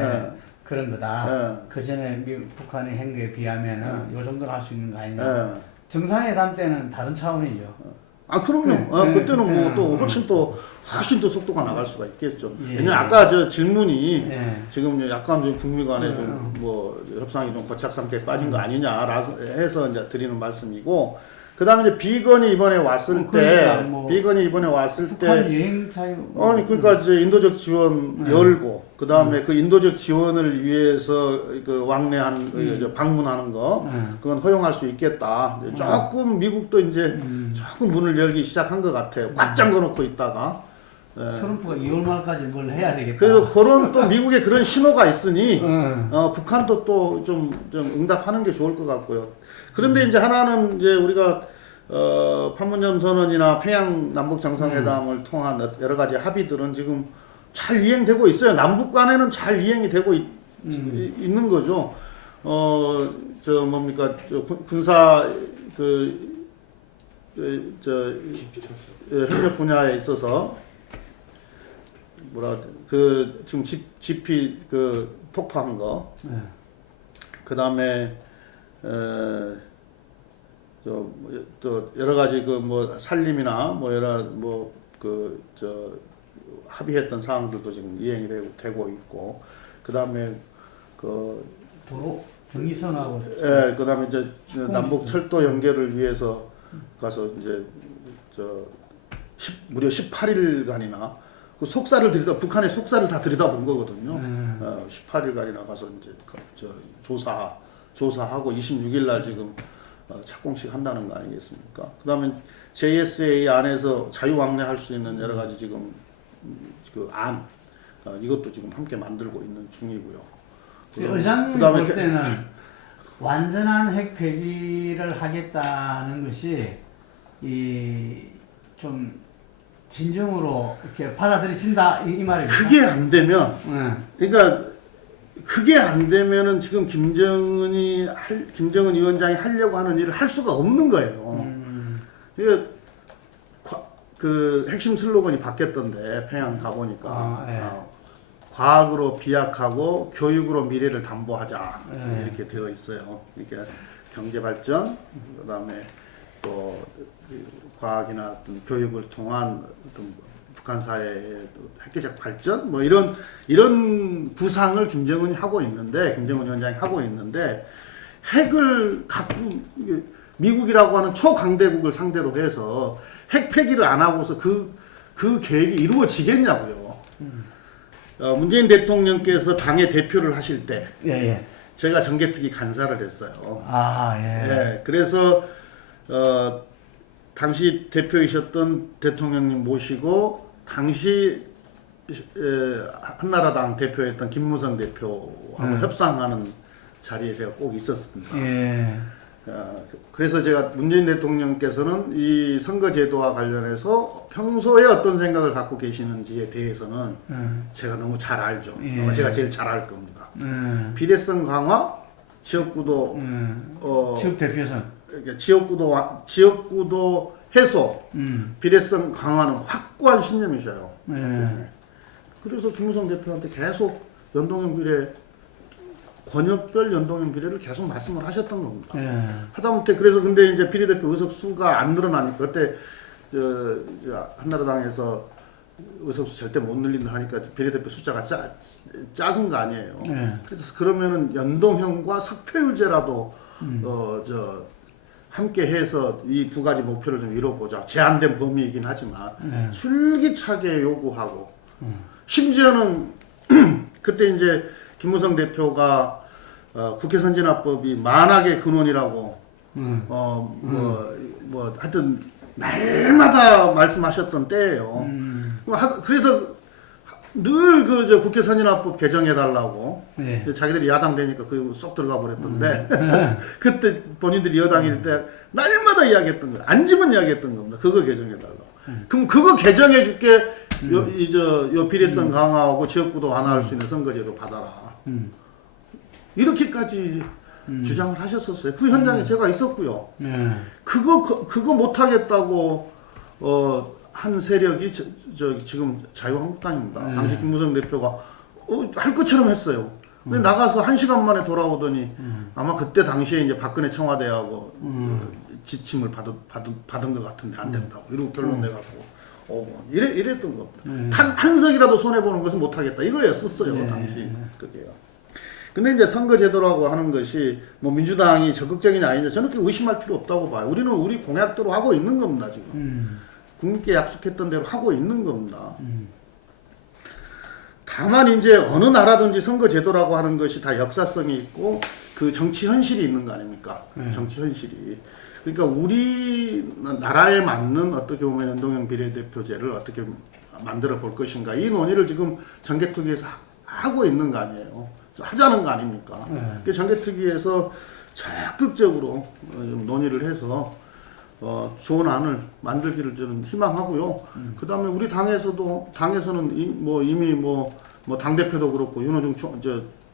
그런 거다. 그 전에 북한이 한 거에 비하면은 요 정도는 할 수 있는 거 아니냐. 정상회담 때는 다른 차원이죠. 그럼요. 그때는 뭐 또 훨씬 더 속도가 나갈 수가 있겠죠. 왜냐면 아까 저 질문이 지금 약간 좀 북미 간에 좀 뭐 협상이 좀 고착 상태에 빠진 거 아니냐 해서 이제 드리는 말씀이고, 그 다음에 이제 비건이 이번에 왔을 때, 북한 여행 자유. 그러니까 이제 인도적 지원 열고, 그 다음에 그 인도적 지원을 위해서 그 왕래하는, 방문하는 거, 그건 허용할 수 있겠다. 조금 미국도 이제 조금 문을 열기 시작한 것 같아요. 꽉 잠궈 놓고 있다가. 트럼프가 2월 말까지 뭘 해야 되겠다. 그래서 그런 또 미국의 그런 신호가 있으니, 북한도 또 좀 응답하는 게 좋을 것 같고요. 그런데 이제 하나는 이제 우리가 판문점 선언이나 평양 남북 정상회담을 통한 여러 가지 합의들은 지금 잘 이행되고 있어요. 남북 간에는 잘 이행이 되고 있는 거죠. 군사 협력 분야에 있어서 그 지금 GP 그 폭파한 거, 네. 그 다음에 또 여러 가지 그 뭐 산림이나 뭐 여러 뭐 그 합의했던 사항들도 지금 이행이 되고 있고, 그 다음에 그 도로 경의선하고 예, 그 다음에 이제 남북 철도 연결을 위해서 가서 이제 무려 18일간이나 그 속사를 북한의 속사를 다 들여다본 거거든요. 18일간이나 가서 이제 조사하고 26일 날 지금 착공식 한다는 거 아니겠습니까? 그다음에 JSA 안에서 자유왕래할 수 있는 여러 가지 지금 이것도 지금 함께 만들고 있는 중이고요. 의장님이 그다음에 볼 때는 완전한 핵 폐기를 하겠다는 것이 좀 진정으로 이렇게 받아들여진다 이 말입니다. 그게 안 되면, 그러니까 그게 안 되면은 지금 김정은 위원장이 하려고 하는 일을 할 수가 없는 거예요. 이게 그 핵심 슬로건이 바뀌었던데 평양 가보니까 과학으로 비약하고 교육으로 미래를 담보하자 이렇게 되어 있어요. 그러니까 경제 발전, 그다음에 또 과학이나 어떤 교육을 통한 어떤 북한 사회의 획기적 발전, 뭐 이런 구상을 김정은 위원장이 하고 있는데 핵을 갖고 미국이라고 하는 초강대국을 상대로 해서 핵 폐기를 안 하고서 그 계획이 이루어지겠냐고요. 문재인 대통령께서 당의 대표를 하실 때 제가 정개특위 간사를 했어요. 그래서 당시 대표이셨던 대통령님 모시고 당시 한나라당 대표였던 김무성 대표하고 협상하는 자리에 제가 꼭 있었습니다. 그래서 제가 문재인 대통령께서는 이 선거제도와 관련해서 평소에 어떤 생각을 갖고 계시는지에 대해서는 제가 너무 잘 알죠. 아마 제가 제일 잘 알 겁니다. 비례성 강화, 지역구도 지역 대표선, 지역구도 해소, 비례성 강화는 확고한 신념이셔요. 그래서 김무성 대표한테 계속 연동형 비례, 권역별 연동형 비례를 계속 말씀을 하셨던 겁니다. 하다못해 그래서 근데 이제 비례대표 의석수가 안 늘어나니까 그때 한나라당에서 의석수 절대 못 늘린다 하니까 비례대표 숫자가 작은 거 아니에요. 그래서 그러면은 연동형과 석패율제라도 함께 해서 이 두 가지 목표를 좀 이뤄보자. 제한된 범위이긴 하지만 줄기차게 요구하고 심지어는 그때 이제 김무성 대표가 국회 선진화법이 만악의 근원이라고 하여튼 날마다 말씀하셨던 때예요. 그래서 늘 국회 선진화법 개정해 달라고 자기들이 야당 되니까 그 쏙 들어가 버렸던데 그때 본인들이 여당일 때 날마다 이야기했던 거예요. 안 집은 이야기했던 겁니다. 그거 개정해 달라고. 그럼 그거 개정해 줄게. 요 비례성 강화하고 지역구도 완화할 수 있는 선거제도 받아라. 이렇게까지 주장을 하셨었어요. 그 현장에 제가 있었고요. 그거 못 하겠다고 한 세력이 지금 자유한국당입니다. 당시 김무성 대표가 할 것처럼 했어요. 근데 나가서 1시간 만에 돌아오더니 아마 그때 당시에 이제 박근혜 청와대하고 지침을 받은 것 같은데 안 된다고 이러고 결론 내갖고 이랬던 겁니다. 한 석이라도 손해 보는 것은 못 하겠다 이거였었어요 당시 그게요. 근데 이제 선거제도라고 하는 것이 뭐 민주당이 적극적이냐 아니냐 저는 그렇게 의심할 필요 없다고 봐요. 우리는 우리 공약대로 하고 있는 겁니다 지금. 국민께 약속했던 대로 하고 있는 겁니다. 다만 이제 어느 나라든지 선거제도라고 하는 것이 다 역사성이 있고 그 정치 현실이 있는 거 아닙니까? 정치 현실이. 그러니까 우리나라에 맞는 어떻게 보면 연동형 비례대표제를 어떻게 만들어 볼 것인가 이 논의를 지금 정개특위에서 하고 있는 거 아니에요. 하자는 거 아닙니까? 그 정개특위에서 적극적으로 논의를 해서 좋은 안을 만들기를 저는 희망하고요. 그 다음에 우리 당에서는 이미 당 대표도 그렇고 윤호중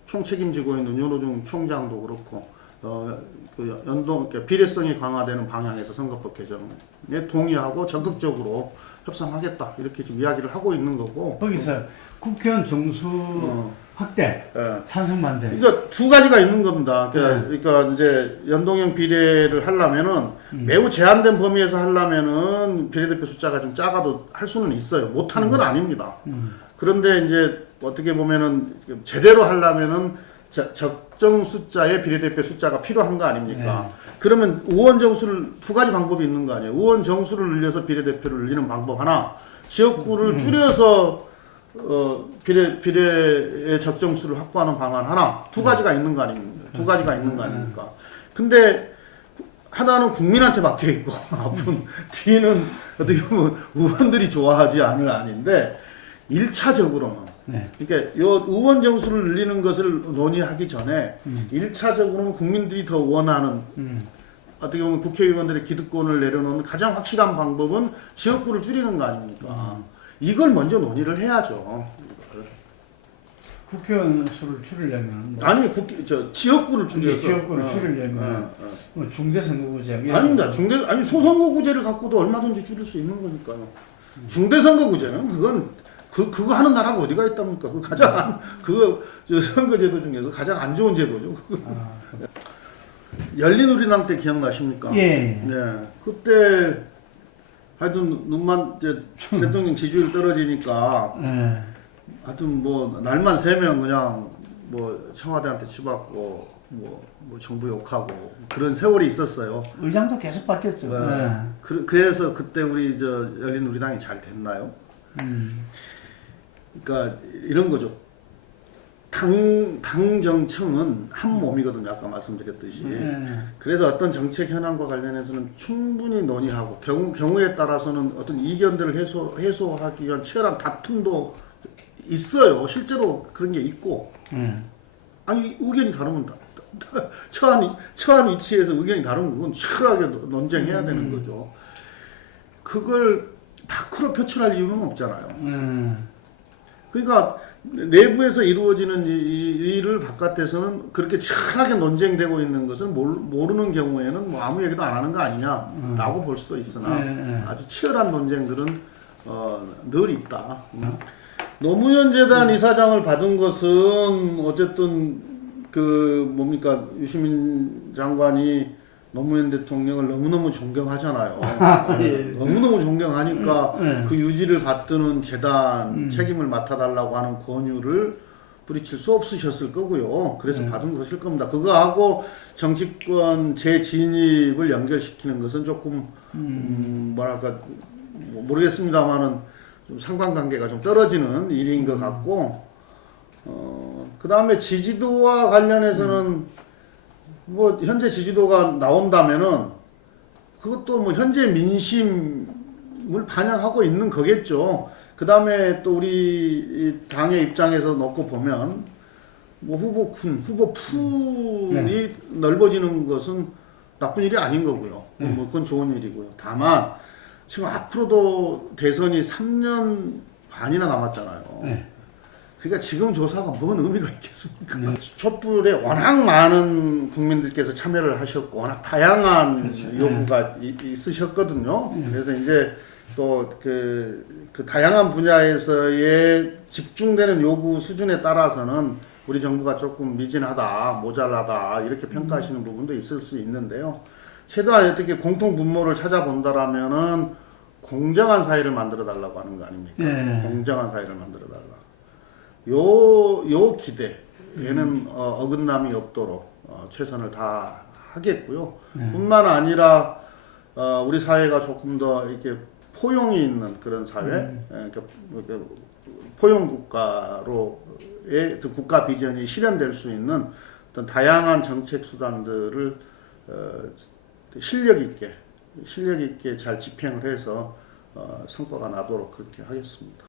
총책임지고 있는 윤호중 총장도 그렇고 그 연동 비례성이 강화되는 방향에서 선거법 개정에 동의하고 적극적으로 협상하겠다 이렇게 지금 이야기를 하고 있는 거고. 거기서 국회의원 정수 확대 예. 찬성 반대. 그러니까 두 가지가 있는 겁니다. 그러니까 이제 연동형 비례를 하려면은 매우 제한된 범위에서 하려면은 비례대표 숫자가 좀 작아도 할 수는 있어요. 못 하는 건 아닙니다. 그런데 이제 어떻게 보면은 제대로 하려면은 적정 숫자의 비례대표 숫자가 필요한 거 아닙니까? 그러면 의원 정수를 두 가지 방법이 있는 거 아니에요. 의원 정수를 늘려서 비례대표를 늘리는 방법 하나, 지역구를 줄여서 비례의 적정수를 확보하는 방안 하나, 두 가지가 있는 거 아닙니까? 두 가지가 있는 거 아닙니까? 근데 하나는 국민한테 맡겨 있고, 뒤는 어떻게 보면 의원들이 좋아하지 않을 아닌데, 1차적으로는 그러니까 요 의원 정수를 늘리는 것을 논의하기 전에 1차적으로는 국민들이 더 원하는 어떻게 보면 국회의원들의 기득권을 내려놓는 가장 확실한 방법은 지역구를 줄이는 거 아닙니까? 이걸 먼저 논의를 해야죠. 국회의원 수를 줄이려면 아니 지역구를 줄여서 지역구를 줄이려면 뭐 중대선거구제 아닙니다. 아니 소선거구제를 갖고도 얼마든지 줄일 수 있는 거니까요. 중대선거구제는 그거 하는 나라가 어디가 있답니까? 그 가장 저 선거제도 중에서 가장 안 좋은 제도죠. 열린우리당 때 기억나십니까? 예. 네. 그때 하여튼 눈만 대통령 지지율 떨어지니까 하여튼 뭐 날만 새면 그냥 뭐 청와대한테 치받고 뭐 정부 욕하고 그런 세월이 있었어요. 의장도 계속 바뀌었죠. 네. 그래서 그때 우리 열린우리당이 잘 됐나요? 그러니까 이런 거죠. 당 정청은 한 몸이거든요. 아까 말씀드렸듯이. 그래서 어떤 정책 현안과 관련해서는 충분히 논의하고 경우에 따라서는 어떤 이견들을 해소하기 위한 치열한 다툼도 있어요. 실제로 그런 게 있고. 아니 의견이 다르면 처한 위치에서 의견이 다르면 그건 치열하게 논쟁해야 되는 거죠. 그걸 밖으로 표출할 이유는 없잖아요. 그러니까 내부에서 이루어지는 일을 바깥에서는 그렇게 치열하게 논쟁되고 있는 것을 모르는 경우에는 뭐 아무 얘기도 안 하는 거 아니냐라고 볼 수도 있으나 아주 치열한 논쟁들은 늘 있다. 노무현 재단 이사장을 받은 것은 어쨌든 유시민 장관이 노무현 대통령을 너무너무 존경하잖아요. 너무너무 존경하니까 그 유지를 받드는 재단 책임을 맡아달라고 하는 권유를 뿌리칠 수 없으셨을 거고요. 그래서 받은 것일 겁니다. 그거하고 정치권 재진입을 연결시키는 것은 조금 모르겠습니다만은 좀 상관관계가 좀 떨어지는 일인 것 같고 그 다음에 지지도와 관련해서는 뭐 현재 지지도가 나온다면은 그것도 뭐 현재 민심을 반영하고 있는 거겠죠. 그 다음에 또 우리 당의 입장에서 놓고 보면 뭐 후보 풀이 넓어지는 것은 나쁜 일이 아닌 거고요. 뭐 그건 좋은 일이고요. 다만 지금 앞으로도 대선이 3년 반이나 남았잖아요. 그러니까 지금 조사가 뭔 의미가 있겠습니까? 촛불에 워낙 많은 국민들께서 참여를 하셨고 워낙 다양한 요구가 있으셨거든요. 그래서 이제 또 그 다양한 분야에서의 집중되는 요구 수준에 따라서는 우리 정부가 조금 미진하다, 모자라다 이렇게 평가하시는 부분도 있을 수 있는데요. 최대한 어떻게 공통 분모를 찾아본다라면은 공정한 사회를 만들어 달라고 하는 거 아닙니까? 공정한 사회를 만들어 달라. 요 기대에는 어긋남이 없도록 최선을 다하겠고요. 뿐만 아니라 우리 사회가 조금 더 이렇게 포용이 있는 그런 사회, 포용 국가로의 국가 비전이 실현될 수 있는 어떤 다양한 정책 수단들을 실력 있게 잘 집행을 해서 성과가 나도록 그렇게 하겠습니다.